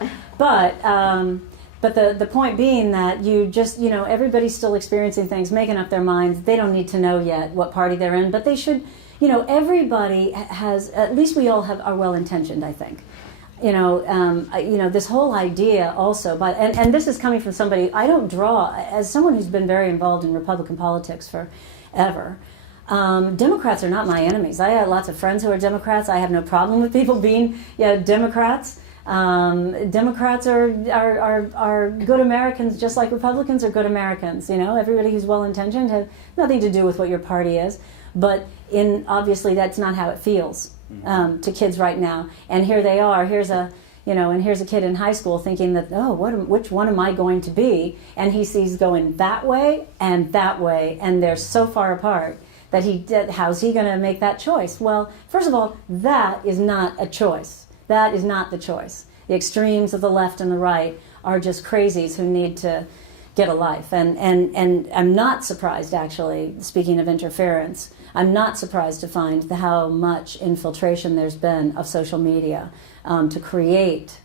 the point being that you just, you know, everybody's still experiencing things, making up their minds. They don't need to know yet what party they're in, but they should, you know, everybody has, at least we all are well-intentioned, I think. You know, this whole idea also, and this is coming from somebody, I don't draw, as someone who's been very involved in Republican politics forever, Democrats are not my enemies. I have lots of friends who are Democrats. I have no problem with people being Democrats. Democrats are good Americans, just like Republicans are good Americans. You know, everybody who's well-intentioned has nothing to do with what your party is. But obviously that's not how it feels to kids right now. And here they are. Here's a kid in high school thinking that, which one am I going to be? And he sees going that way, and they're so far apart that how's he going to make that choice? Well, first of all, that is not a choice. That is not the choice. The extremes of the left and the right are just crazies who need to get a life. And I'm not surprised, actually, speaking of interference, I'm not surprised to find how much infiltration there's been of social media to create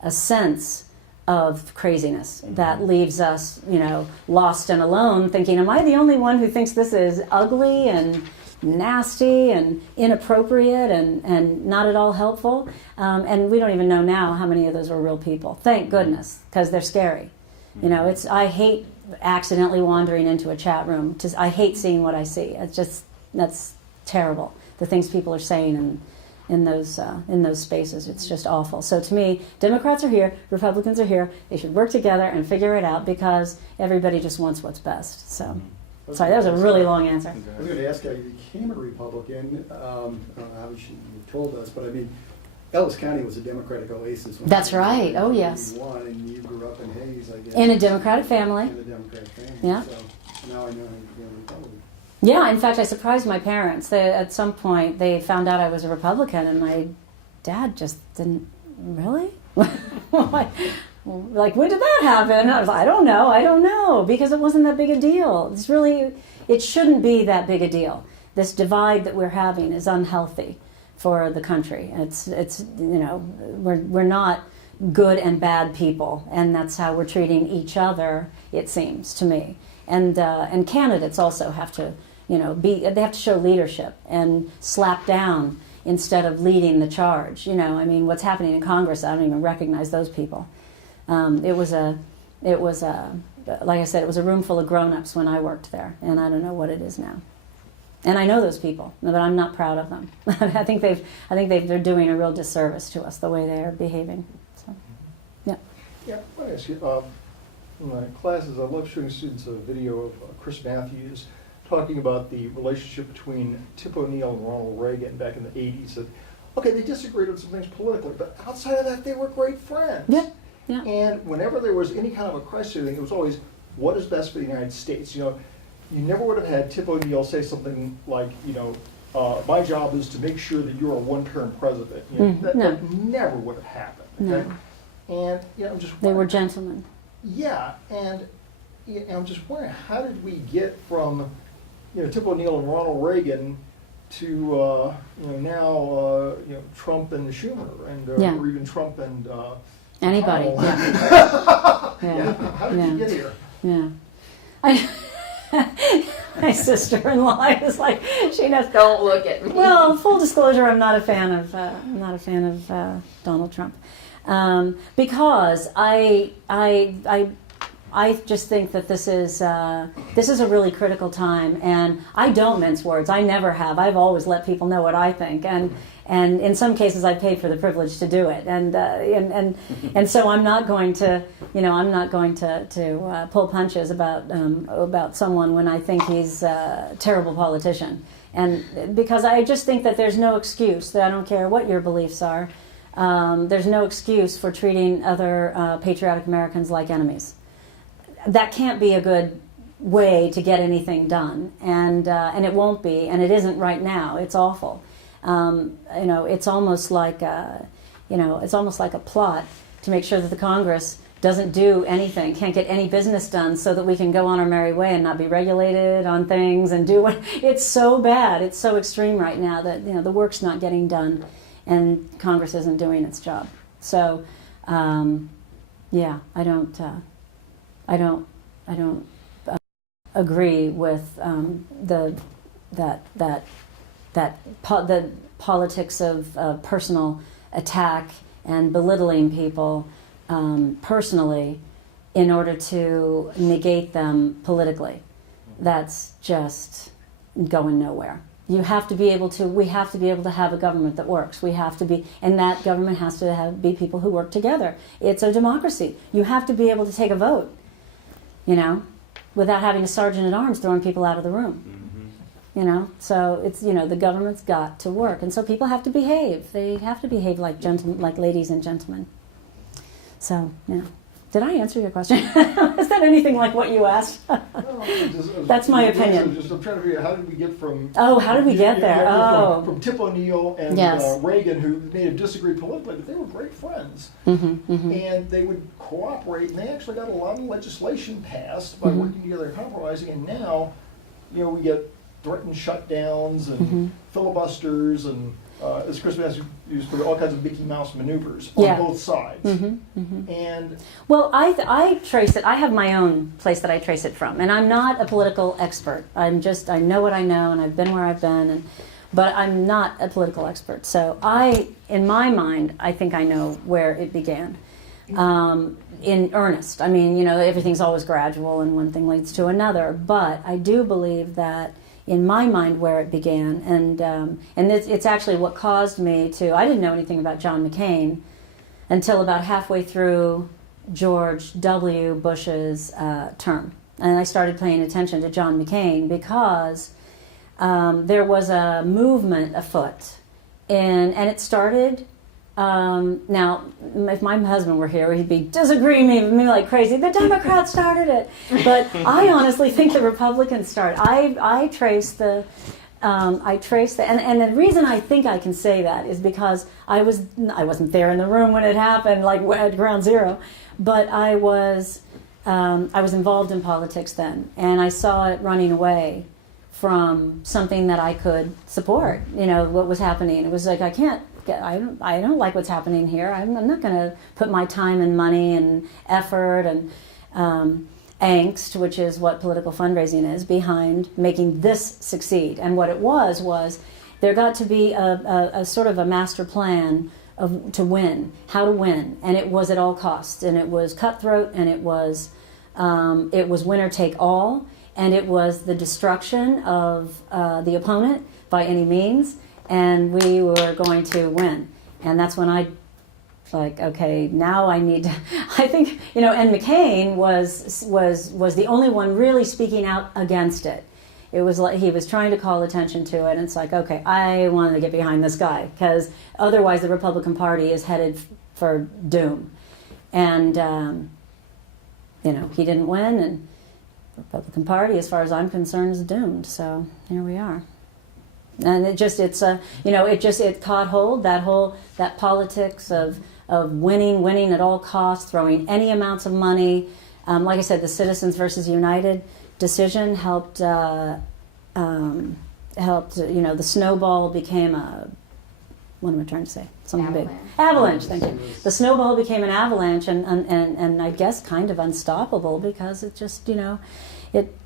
a sense of craziness that leaves us, you know, lost and alone, thinking, am I the only one who thinks this is ugly and nasty and inappropriate and not at all helpful? And we don't even know now how many of those are real people. Thank goodness, because they're scary. You know, I hate accidentally wandering into a chat room. I hate seeing what I see. That's terrible. The things people are saying in those spaces, it's just awful. So to me, Democrats are here, Republicans are here. They should work together and figure it out because everybody just wants what's best. So, sorry, that was a really long answer. I was going to ask how you became a Republican. I don't know how you told us, but I mean, Ellis County was a Democratic oasis. That's right. Oh, yes. And you grew up in Hayes, I guess. In a Democratic family. In a Democratic family. Yeah. So now I know how you became a Republican. Yeah, in fact, I surprised my parents. At some point, they found out I was a Republican, and my dad just didn't, really? Like, when did that happen? I was like, I don't know, because it wasn't that big a deal. It shouldn't be that big a deal. This divide that we're having is unhealthy for the country. It's you know, we're not good and bad people, and that's how we're treating each other, it seems to me. And candidates also have to, you know, they have to show leadership and slap down instead of leading the charge. You know, I mean, what's happening in Congress, I don't even recognize those people. It was like I said, it was a room full of grown-ups when I worked there, and I don't know what it is now. And I know those people, but I'm not proud of them. I think they're doing a real disservice to us the way they are behaving. So, yeah. Yeah, I want to ask you. In my classes, I love showing students a video of Chris Matthews talking about the relationship between Tip O'Neill and Ronald Reagan back in the 80s. That, okay, they disagreed on some things politically, but outside of that, they were great friends. Yeah. Yeah. And whenever there was any kind of a crisis, it was always, what is best for the United States? You know, you never would have had Tip O'Neill say something like, you know, my job is to make sure that you're a one-term president. You know, that, no. that never would have happened. Okay? And you know, I'm just They were wondering- gentlemen. Yeah, and you know, I'm just wondering, how did we get from, you know, Tip O'Neill and Ronald Reagan to you know, now you know, Trump and Schumer, and Yeah. or even Trump and Anybody. Powell? Yeah. Yeah, how did Yeah. we get here? Yeah. My sister-in-law is like, she knows. Don't look at me. Well, full disclosure, I'm not a fan of Donald Trump, because I just think that this is a really critical time, and I don't mince words. I never have. I've always let people know what I think, and in some cases I paid for the privilege to do it, and so I'm not going to, pull punches about someone when I think he's a terrible politician, and because I just think that there's no excuse. That I don't care what your beliefs are. There's no excuse for treating other patriotic Americans like enemies. That can't be a good way to get anything done, and it won't be, and it isn't right now. It's awful. It's almost like it's almost like a plot to make sure that the Congress doesn't do anything, can't get any business done, so that we can go on our merry way and not be regulated on things and do what. It's so bad. It's so extreme right now that the work's not getting done, and Congress isn't doing its job. So, yeah, I don't agree with the politics of personal attack and belittling people personally in order to negate them politically. That's just going nowhere. We have to be able to have a government that works. And that government has to be people who work together. It's a democracy. You have to be able to take a vote, without having a sergeant at arms throwing people out of the room. So it's, the government's got to work. And so people have to behave. They have to behave like ladies and gentlemen. So, yeah. Did I answer your question? Is that anything like what you asked? That's my opinion. I'm trying to figure out, how did we get from... Oh, how did we get there? From Tip O'Neill and Yes. Reagan, who may have disagreed politically, but they were great friends. And they would cooperate, and they actually got a lot of legislation passed by working together and compromising, and now, we get threatened shutdowns and filibusters and, as Chris has used, for all kinds of Mickey Mouse maneuvers on both sides. And well, I trace it. I have my own place that I trace it from, and I'm not a political expert. I know what I know, and I've been where I've been, but I'm not a political expert. So in my mind, I think I know where it began. In earnest. I mean, everything's always gradual, and one thing leads to another. But I do believe that, in my mind, where it began, and it's actually what caused me to. I didn't know anything about John McCain until about halfway through George W. Bush's term, and I started paying attention to John McCain because there was a movement afoot, and it started. Now, if my husband were here, he'd be disagreeing with me like crazy. The Democrats started it, but I honestly think the Republicans started. I trace the, and the reason I think I can say that is because I wasn't there in the room when it happened, like at ground zero, but I was involved in politics then, and I saw it running away from something that I could support. What was happening. It was like, I don't like what's happening here. I'm not going to put my time and money and effort and angst, which is what political fundraising is, behind making this succeed. And what it was there got to be a sort of a master plan to win, how to win, and it was at all costs, and it was cutthroat, and it was winner take all, and it was the destruction of the opponent by any means. And we were going to win. And that's when I, okay, now I need to, I think, and McCain was the only one really speaking out against it. It was like he was trying to call attention to it, and it's like, okay, I want to get behind this guy, because otherwise the Republican Party is headed for doom. And, he didn't win, and the Republican Party, as far as I'm concerned, is doomed. So here we are. And it caught hold, that politics of winning at all costs, throwing any amounts of money. Like I said, the Citizens versus United decision helped. The snowball became a. What am I trying to say? Something big. Avalanche. Thank you. The snowball became an avalanche, and I guess kind of unstoppable because it just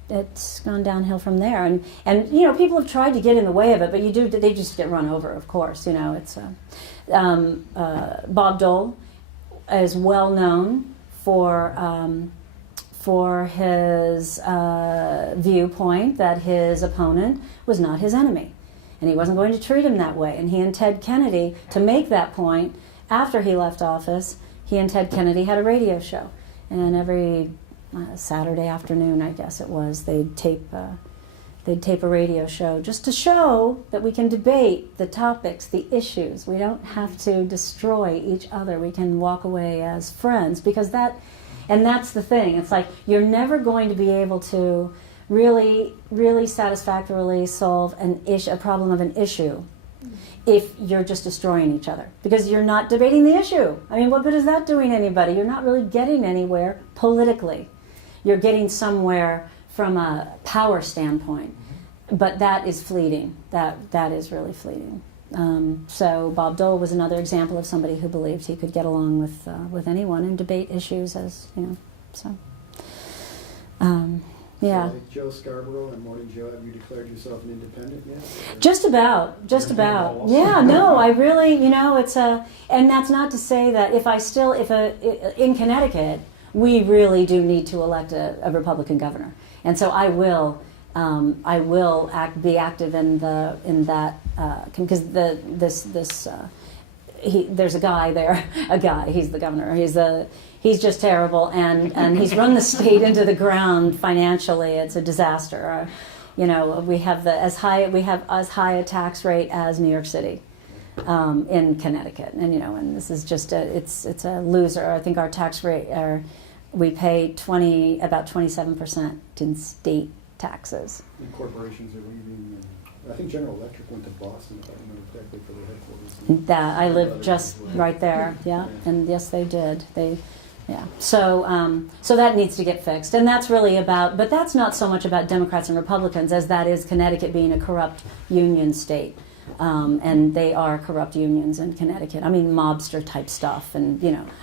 it's gone downhill from there. And people have tried to get in the way of it, but they just get run over. Of course, it's Bob Dole is well known for his viewpoint that his opponent was not his enemy. And he wasn't going to treat him that way. And he and Ted Kennedy, to make that point, after he left office, he and Ted Kennedy had a radio show. And every Saturday afternoon, I guess it was, they'd tape a radio show just to show that we can debate the topics, the issues. We don't have to destroy each other. We can walk away as friends, because that's the thing. It's like you're never going to be able to really, really satisfactorily solve a problem of an issue if you're just destroying each other, because you're not debating the issue. I mean, what good is that doing anybody? You're not really getting anywhere politically. You're getting somewhere from a power standpoint, but that is fleeting. That is really fleeting. So Bob Dole was another example of somebody who believed he could get along with anyone and debate issues yeah. So like Joe Scarborough and Morning Joe, have you declared yourself an independent yet? Just about. Yeah, no, I really, it's and that's not to say that in Connecticut, we really do need to elect a Republican governor. And so I will be active in that, because there's a guy there, he's the governor, he's just terrible, and he's run the state into the ground financially. It's a disaster. We have as high a tax rate as New York City in Connecticut, and this is just it's a loser. I think our tax rate we pay about 27% in state taxes. And corporations are leaving. I think General Electric went to Boston, if I remember correctly, for their headquarters. That I live just right there, yeah, and yes, they did. So that needs to get fixed, and that's really but that's not so much about Democrats and Republicans as that is Connecticut being a corrupt union state, and they are corrupt unions in Connecticut. I mean, mobster type stuff, and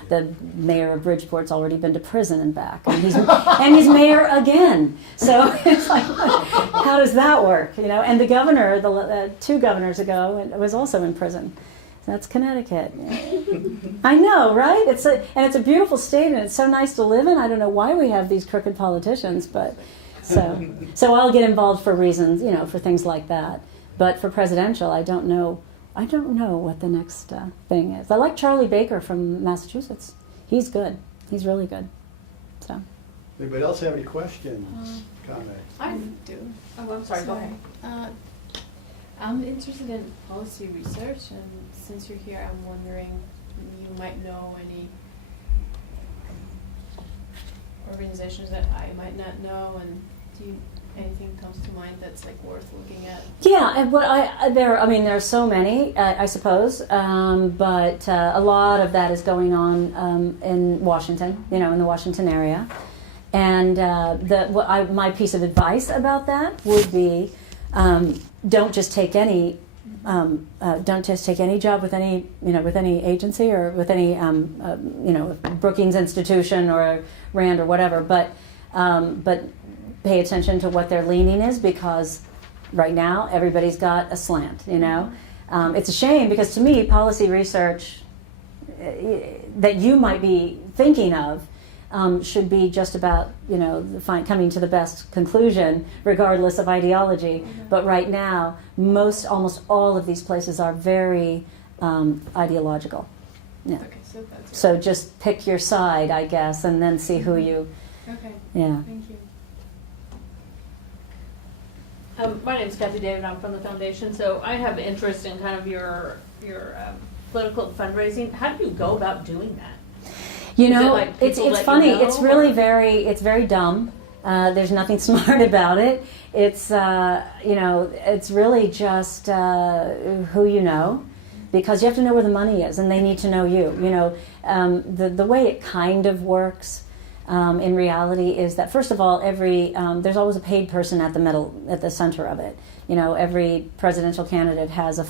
the mayor of Bridgeport's already been to prison and back, and he's mayor again. So it's like, how does that work? And the governor, the 2 governors ago, was also in prison. That's Connecticut. I know, right? It's a beautiful state, and it's so nice to live in. I don't know why we have these crooked politicians, but so I'll get involved for reasons, for things like that. But for presidential, I don't know what the next thing is. I like Charlie Baker from Massachusetts. He's good. He's really good. So. Anybody else have any questions, comments? I do. Oh, I'm sorry. Go ahead. I'm interested in policy research, and since you're here, I'm wondering, you might know any organizations that I might not know, and anything comes to mind that's worth looking at? Yeah, and there are so many, I suppose, but a lot of that is going on in Washington, in the Washington area, and my piece of advice about that would be, don't just take any job with any agency or with any Brookings Institution or Rand or whatever, but pay attention to what their leaning is, because right now everybody's got a slant. It's a shame, because to me, policy research that you might be thinking of should be just about coming to the best conclusion regardless of ideology. Mm-hmm. But right now, almost all of these places are very ideological. Yeah. Okay, so just pick your side, I guess, and then see who you. Okay. Yeah. Thank you. My name is Kathy David. I'm from the foundation, so I have interest in kind of your political fundraising. How do you go about doing that? It's funny. It's really very dumb. There's nothing smart about it. It's it's really just who you know, because you have to know where the money is, and they need to know you. The way it kind of works in reality is that, first of all, there's always a paid person at the center of it. Every presidential candidate has a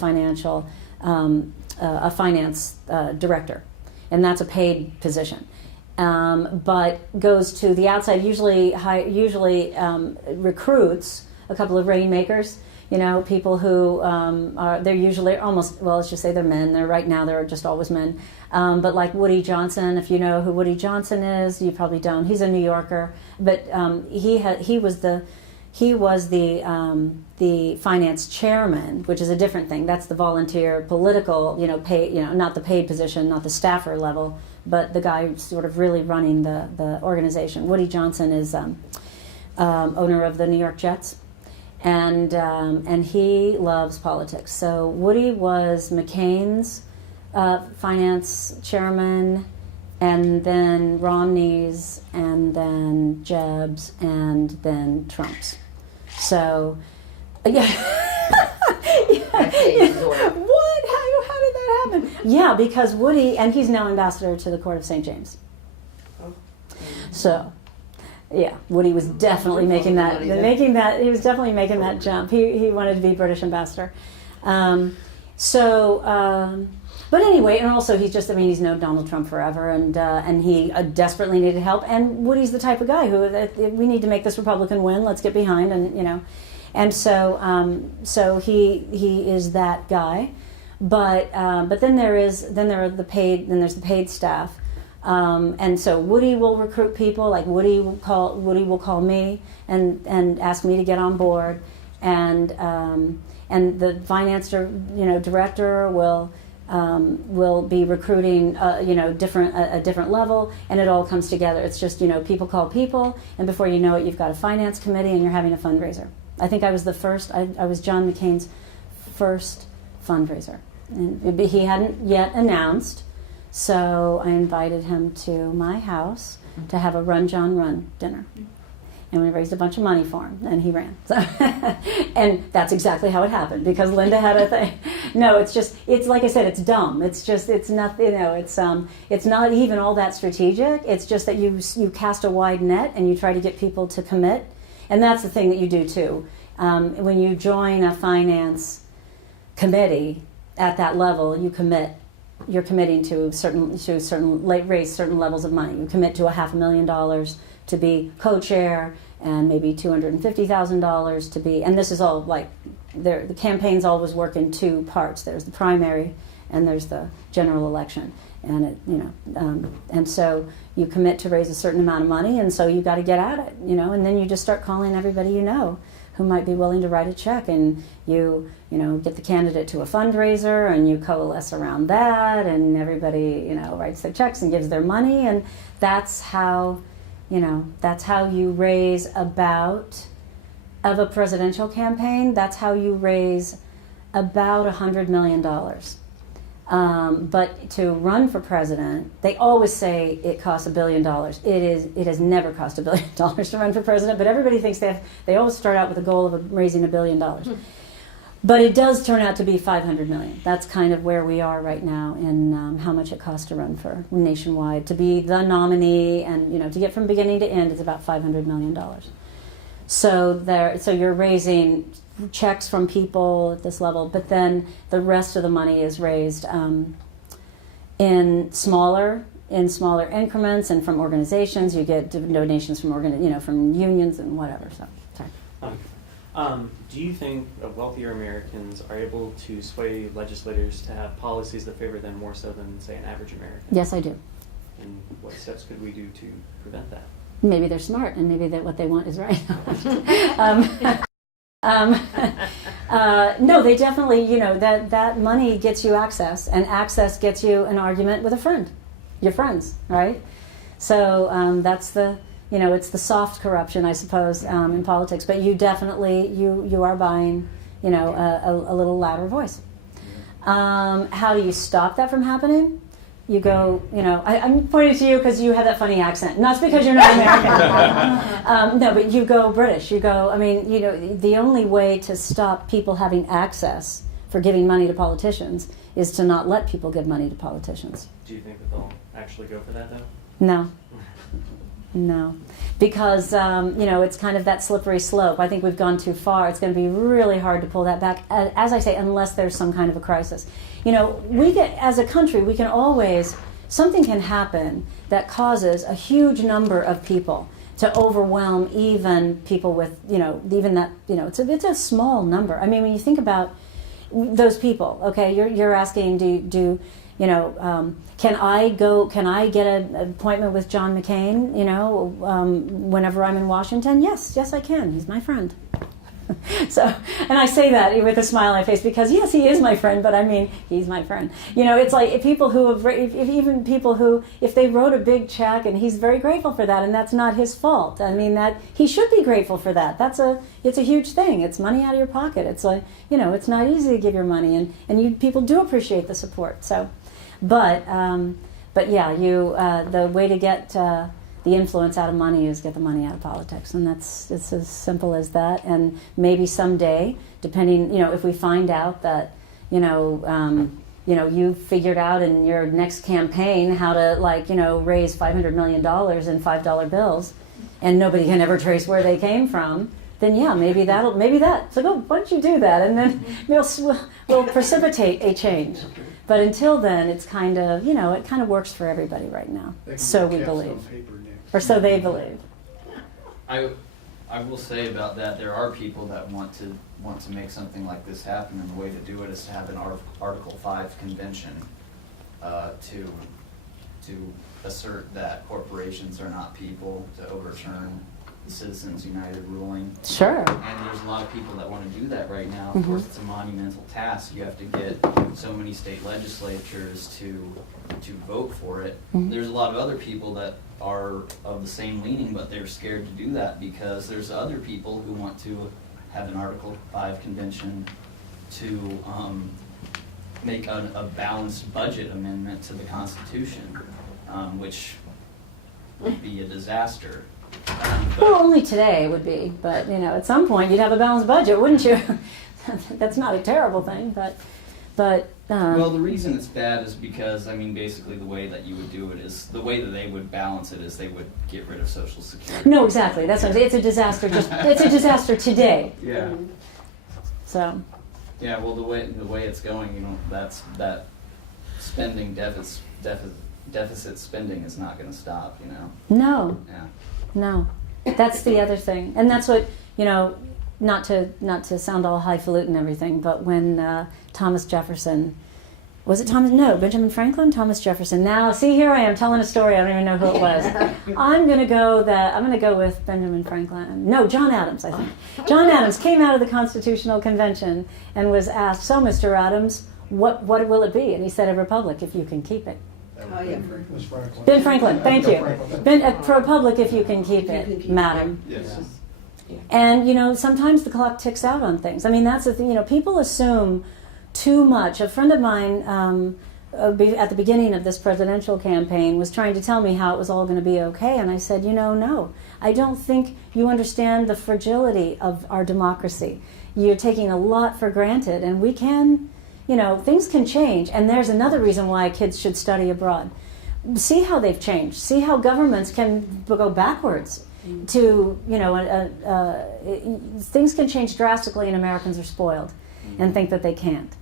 finance director, and that's a paid position. But goes to the outside, usually recruits a couple of rainmakers, people who they're usually let's just say they're men. Right now they're just always men. But like Woody Johnson, if you know who Woody Johnson is, you probably don't. He's a New Yorker, but he was the finance chairman, which is a different thing. That's the volunteer political, not the paid position, not the staffer level, but the guy who's sort of really running the organization. Woody Johnson is owner of the New York Jets, and he loves politics. So Woody was McCain's finance chairman, and then Romney's, and then Jeb's, and then Trump's. So, yeah. What? How did that happen? Yeah, because Woody, and he's now ambassador to the Court of St. James. So, yeah, Woody was definitely making that. He was definitely making that jump. He wanted to be British ambassador. But anyway, and also he's known Donald Trump forever, and he desperately needed help. And Woody's the type of guy who we need to make this Republican win. Let's get behind, and so he is that guy. But then there's the paid staff, and so Woody will recruit people. Like Woody will call me and ask me to get on board, and the finance director will be recruiting a different level, and it all comes together. It's just people call people, and before you know it, you've got a finance committee and you're having a fundraiser. I think I was the first. I was John McCain's first fundraiser, and he hadn't yet announced, so I invited him to my house to have a Run John Run dinner. And we raised a bunch of money for him, and he ran. So, and that's exactly how it happened, because Linda had a thing. No, it's like I said, it's dumb. It's not, it's not even all that strategic. It's just that you cast a wide net and you try to get people to commit. And that's the thing that you do too. When you join a finance committee at that level, you commit. You're committing to raise certain levels of money. You commit to $500,000 to be co-chair, and maybe $250,000 to be, and this is all like, the campaigns always work in two parts. There's the primary and there's the general election. And and so you commit to raise a certain amount of money, and so you got to get at it, and then you just start calling everybody who might be willing to write a check, and you get the candidate to a fundraiser, and you coalesce around that, and everybody writes their checks and gives their money, and that's how you raise of a presidential campaign, that's how you raise about $100 million. But to run for president, they always say it costs $1 billion. It has never cost $1 billion to run for president, but everybody thinks they always start out with a goal of raising $1 billion. But it does turn out to be $500 million. That's kind of where we are right now in how much it costs to run for nationwide. To be the nominee and to get from beginning to end, it's about $500 million. So you're raising checks from people at this level, but then the rest of the money is raised in smaller increments and from organizations. You get donations from from unions and whatever. So sorry. Do you think wealthier Americans are able to sway legislators to have policies that favor them more so than, say, an average American? Yes, I do. And what steps could we do to prevent that? Maybe they're smart, and maybe what they want is right. No, they definitely, that money gets you access, and access gets you an argument with a friend, your friends, right? So that's it's the soft corruption, I suppose, in politics. But you definitely, you are buying, a little louder voice. How do you stop that from happening? you go, I'm pointing to you because you have that funny accent. Not because you're not American. No, but you go British. You go, the only way to stop people having access for giving money to politicians is to not let people give money to politicians. Do you think that they'll actually go for that, though? No. Because, it's kind of that slippery slope. I think we've gone too far. It's going to be really hard to pull that back, as I say, unless there's some kind of a crisis. As a country, we can always, something can happen that causes a huge number of people to overwhelm even people with, it's a small number. I mean, when you think about those people, okay, you're asking, can I get an appointment with John McCain, whenever I'm in Washington? Yes, I can. He's my friend. So, and I say that with a smile on my face because, yes, he is my friend, but I mean, he's my friend. It's like people who have, even people who, if they wrote a big check, and he's very grateful for that, and that's not his fault. I mean, that he should be grateful for that. It's a huge thing. It's money out of your pocket. It's like, it's not easy to give your money, and people do appreciate the support. So, but yeah, the way to get the influence out of money is get the money out of politics, and it's as simple as that. And maybe someday, depending, if we find out that, you figured out in your next campaign how to raise $500 million in $5 bills, and nobody can ever trace where they came from, then yeah, maybe that. So go, why don't you do that, and then we'll precipitate a change. But until then, it's kind of, it kind of works for everybody right now. So we believe. Or so they believe. I will say about that, there are people that want to make something like this happen, and the way to do it is to have an Article 5 convention to assert that corporations are not people, to overturn the Citizens United ruling. Sure. And there's a lot of people that want to do that right now. Of course, it's a monumental task. You have to get so many state legislatures to vote for it. There's a lot of other people that are of the same leaning, but they're scared to do that because there's other people who want to have an Article 5 convention to make a balanced budget amendment to the Constitution, which would be a disaster. Well, only today would be, but at some point you'd have a balanced budget, wouldn't you? That's not a terrible thing, but. Well, the reason it's bad is because basically the way that you would do it is the way that they would balance it is they would get rid of Social Security. No, exactly. That's what I'm saying. It's a disaster. It's a disaster today. Yeah. So. Yeah. Well, the way it's going, that spending deficit spending is not going to stop. No. Yeah. No, that's the other thing, and that's what Not to sound all highfalutin and everything, but when Thomas Jefferson, was it Thomas? No, Benjamin Franklin, Thomas Jefferson. Now, see, here I am telling a story. I don't even know who it was. I'm going to go with Benjamin Franklin. No, John Adams, I think. John Adams came out of the Constitutional Convention and was asked, "So, Mr. Adams, what will it be?" And he said, "A republic, if you can keep it." Oh, yeah. Ben Franklin, thank you. A republic, if you can keep it, madam. Yes. And, sometimes the clock ticks out on things. I mean, that's the thing. People assume too much. A friend of mine at the beginning of this presidential campaign was trying to tell me how it was all going to be okay. And I said, no, I don't think you understand the fragility of our democracy. You're taking a lot for granted, and we can, things can change. And there's another reason why kids should study abroad. See how they've changed. See how governments can go backwards. To things can change drastically, and Americans are spoiled and think that they can't.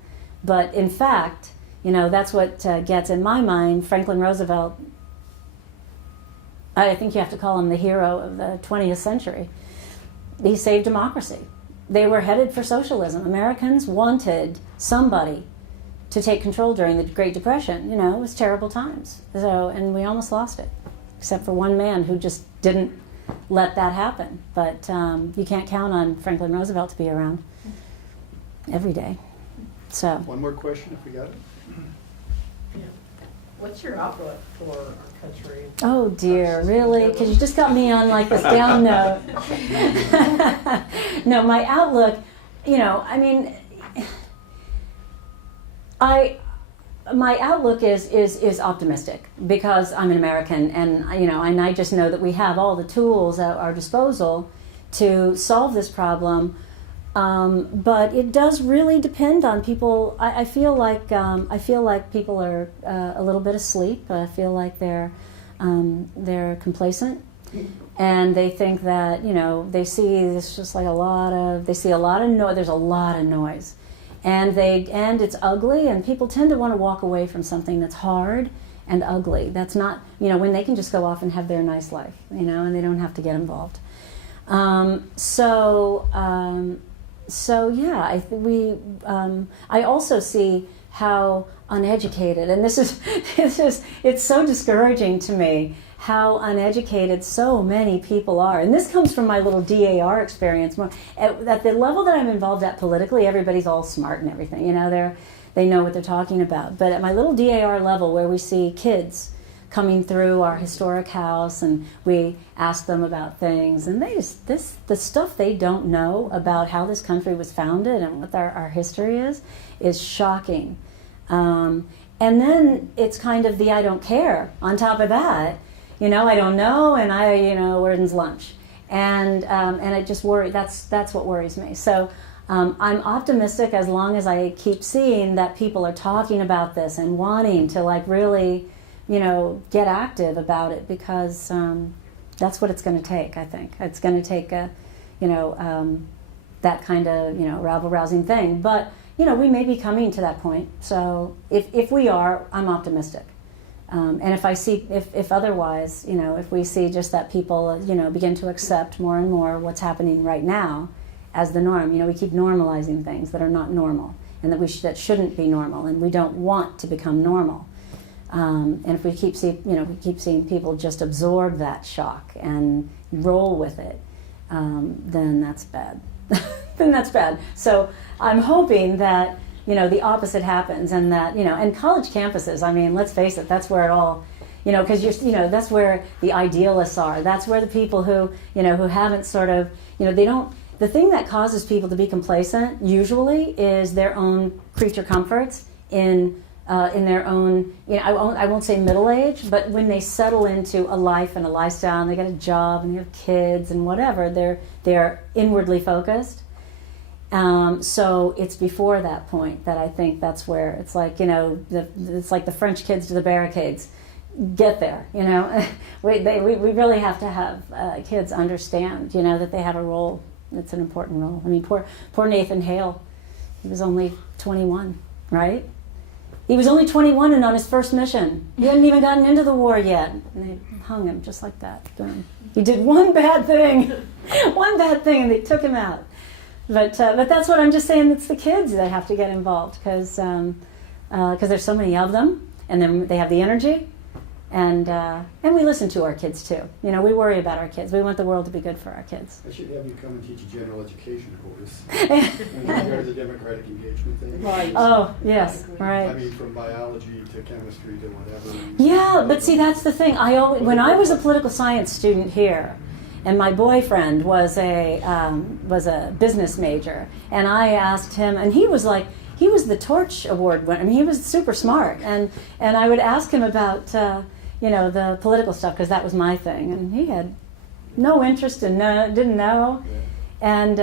But in fact, that's what gets, in my mind, Franklin Roosevelt. I think you have to call him the hero of the 20th century. He saved democracy. They were headed for socialism. Americans wanted somebody to take control during the Great Depression. It was terrible times. And we almost lost it, except for one man who just didn't let that happen. But you can't count on Franklin Roosevelt to be around every day. So. One more question if we got it. Yeah. What's your outlook for our country? Oh dear, really? Because you just got me on this down note. No, my outlook, my outlook is optimistic because I'm an American, and and I just know that we have all the tools at our disposal to solve this problem. But it does really depend on people. I feel like people are a little bit asleep. I feel like they're complacent, and they think that they see this just like they see a lot of noise. There's a lot of noise, and it's ugly, and people tend to want to walk away from something that's hard and ugly. That's not when they can just go off and have their nice life, and they don't have to get involved. So yeah, I also see how uneducated, and it's so discouraging to me how uneducated so many people are. And this comes from my little DAR experience. At the level that I'm involved at politically, everybody's all smart and everything. They know what they're talking about. But at my little DAR level, where we see kids coming through our historic house, and we ask them about things, and the stuff they don't know about how this country was founded and what our history is shocking. And then it's kind of the I don't care on top of that. I don't know, and where's lunch? And it just that's what worries me. So I'm optimistic as long as I keep seeing that people are talking about this and wanting to really get active about it, because that's what it's going to take. I think it's going to take that kind of rabble-rousing thing. But we may be coming to that point. So if we are, I'm optimistic. And if I see if otherwise, if we see just that people begin to accept more and more what's happening right now as the norm. We keep normalizing things that are not normal, and that shouldn't be normal, and we don't want to become normal. And if we keep seeing people just absorb that shock and roll with it, then that's bad. Then that's bad. So I'm hoping that the opposite happens, and that and college campuses. I mean, let's face it, that's where it all, because that's where the idealists are. That's where the people who who haven't sort of they don't. The thing that causes people to be complacent usually is their own creature comforts in their own, I won't say middle age, but when they settle into a life and a lifestyle, and they get a job and they have kids and whatever, they're inwardly focused. So it's before that point that I think that's where it's like, it's like the French kids to the barricades. Get there, we really have to have kids understand, that they have a role. It's an important role. I mean, poor Nathan Hale, he was only 21, right? He was only 21 and on his first mission. He hadn't even gotten into the war yet. And they hung him just like that. Boom. He did one bad thing, and they took him out. But that's what I'm just saying. It's the kids that have to get involved, because there's so many of them, and then they have the energy, and we listen to our kids too. We worry about our kids. We want the world to be good for our kids. I should have you come and teach a general education course in regard to the democratic engagement thing. Right. Oh, yes, right. I mean, from biology to chemistry to whatever. Yeah, but see, that's the thing. When I was a political science student here, and my boyfriend was a business major, and I asked him, and he was the Torch Award winner. I mean, he was super smart, and I would ask him about the political stuff, because that was my thing, and he had no interest in didn't know, and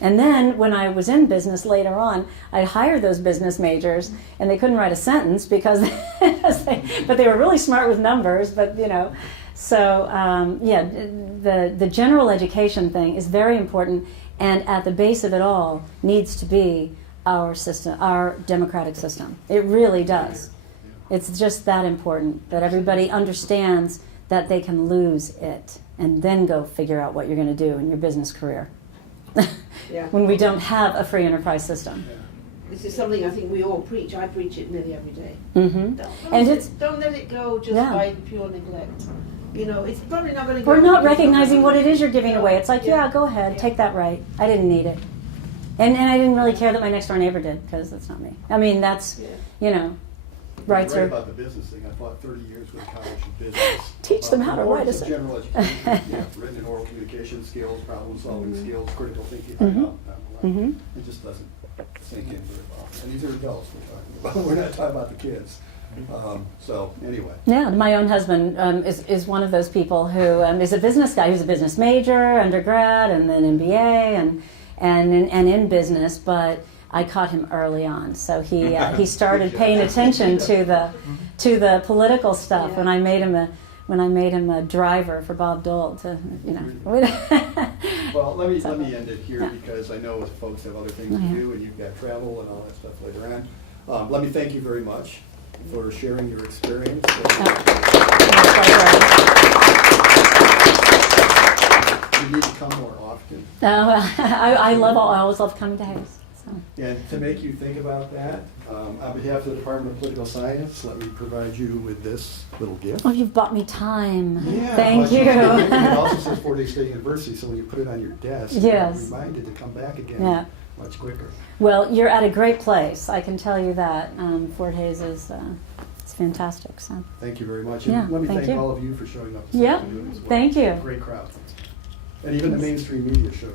And then when I was in business later on, I'd hire those business majors, and they couldn't write a sentence because, but they were really smart with numbers. But so the general education thing is very important, and at the base of it all needs to be our system, our democratic system. It really does. It's just that important that everybody understands that they can lose it, and then go figure out what you're going to do in your business career. When we don't have a free enterprise system. This is something I think we all preach. I preach it nearly every day. Mm-hmm. Don't let it go just by pure neglect. It's probably not going to go. We're not recognizing what it is you're giving away. It's like, go ahead, take that right. I didn't need it. And I didn't really care that my next door neighbor did, because that's not me. I mean, that's, rights right are... about the business thing. I fought 30 years with college and business. Teach them how to write a sentence. General education, written and oral communication skills, problem-solving skills, critical thinking. Mm-hmm. I'm Mhm. It just doesn't sink in very well. And these are adults we're talking about. We're not talking about the kids. So anyway. Yeah, my own husband is one of those people who is a business guy. He was a business major, undergrad, and then MBA, and in business. But I caught him early on, so he started paying attention to the political stuff when I made him a driver for Bob Dole to Well, let me end it here because I know folks have other things to do and you've got travel and all that stuff later on. Let me thank you very much for sharing your experience. You need to come more often. I always love coming to Hayes. So. And to make you think about that, on behalf of the Department of Political Science, let me provide you with this little gift. Oh, you've bought me time. Yeah, Thank you. It also says Fort Hays State University, so when you put it on your desk, yes. you're reminded to come back again much quicker. Well, you're at a great place. I can tell you that. Fort Hays is it's fantastic. So. Thank you very much. Yeah, And let me thank you. all of you for showing up this Yeah, afternoon as well. thank you. Great crowd. And even the mainstream media showed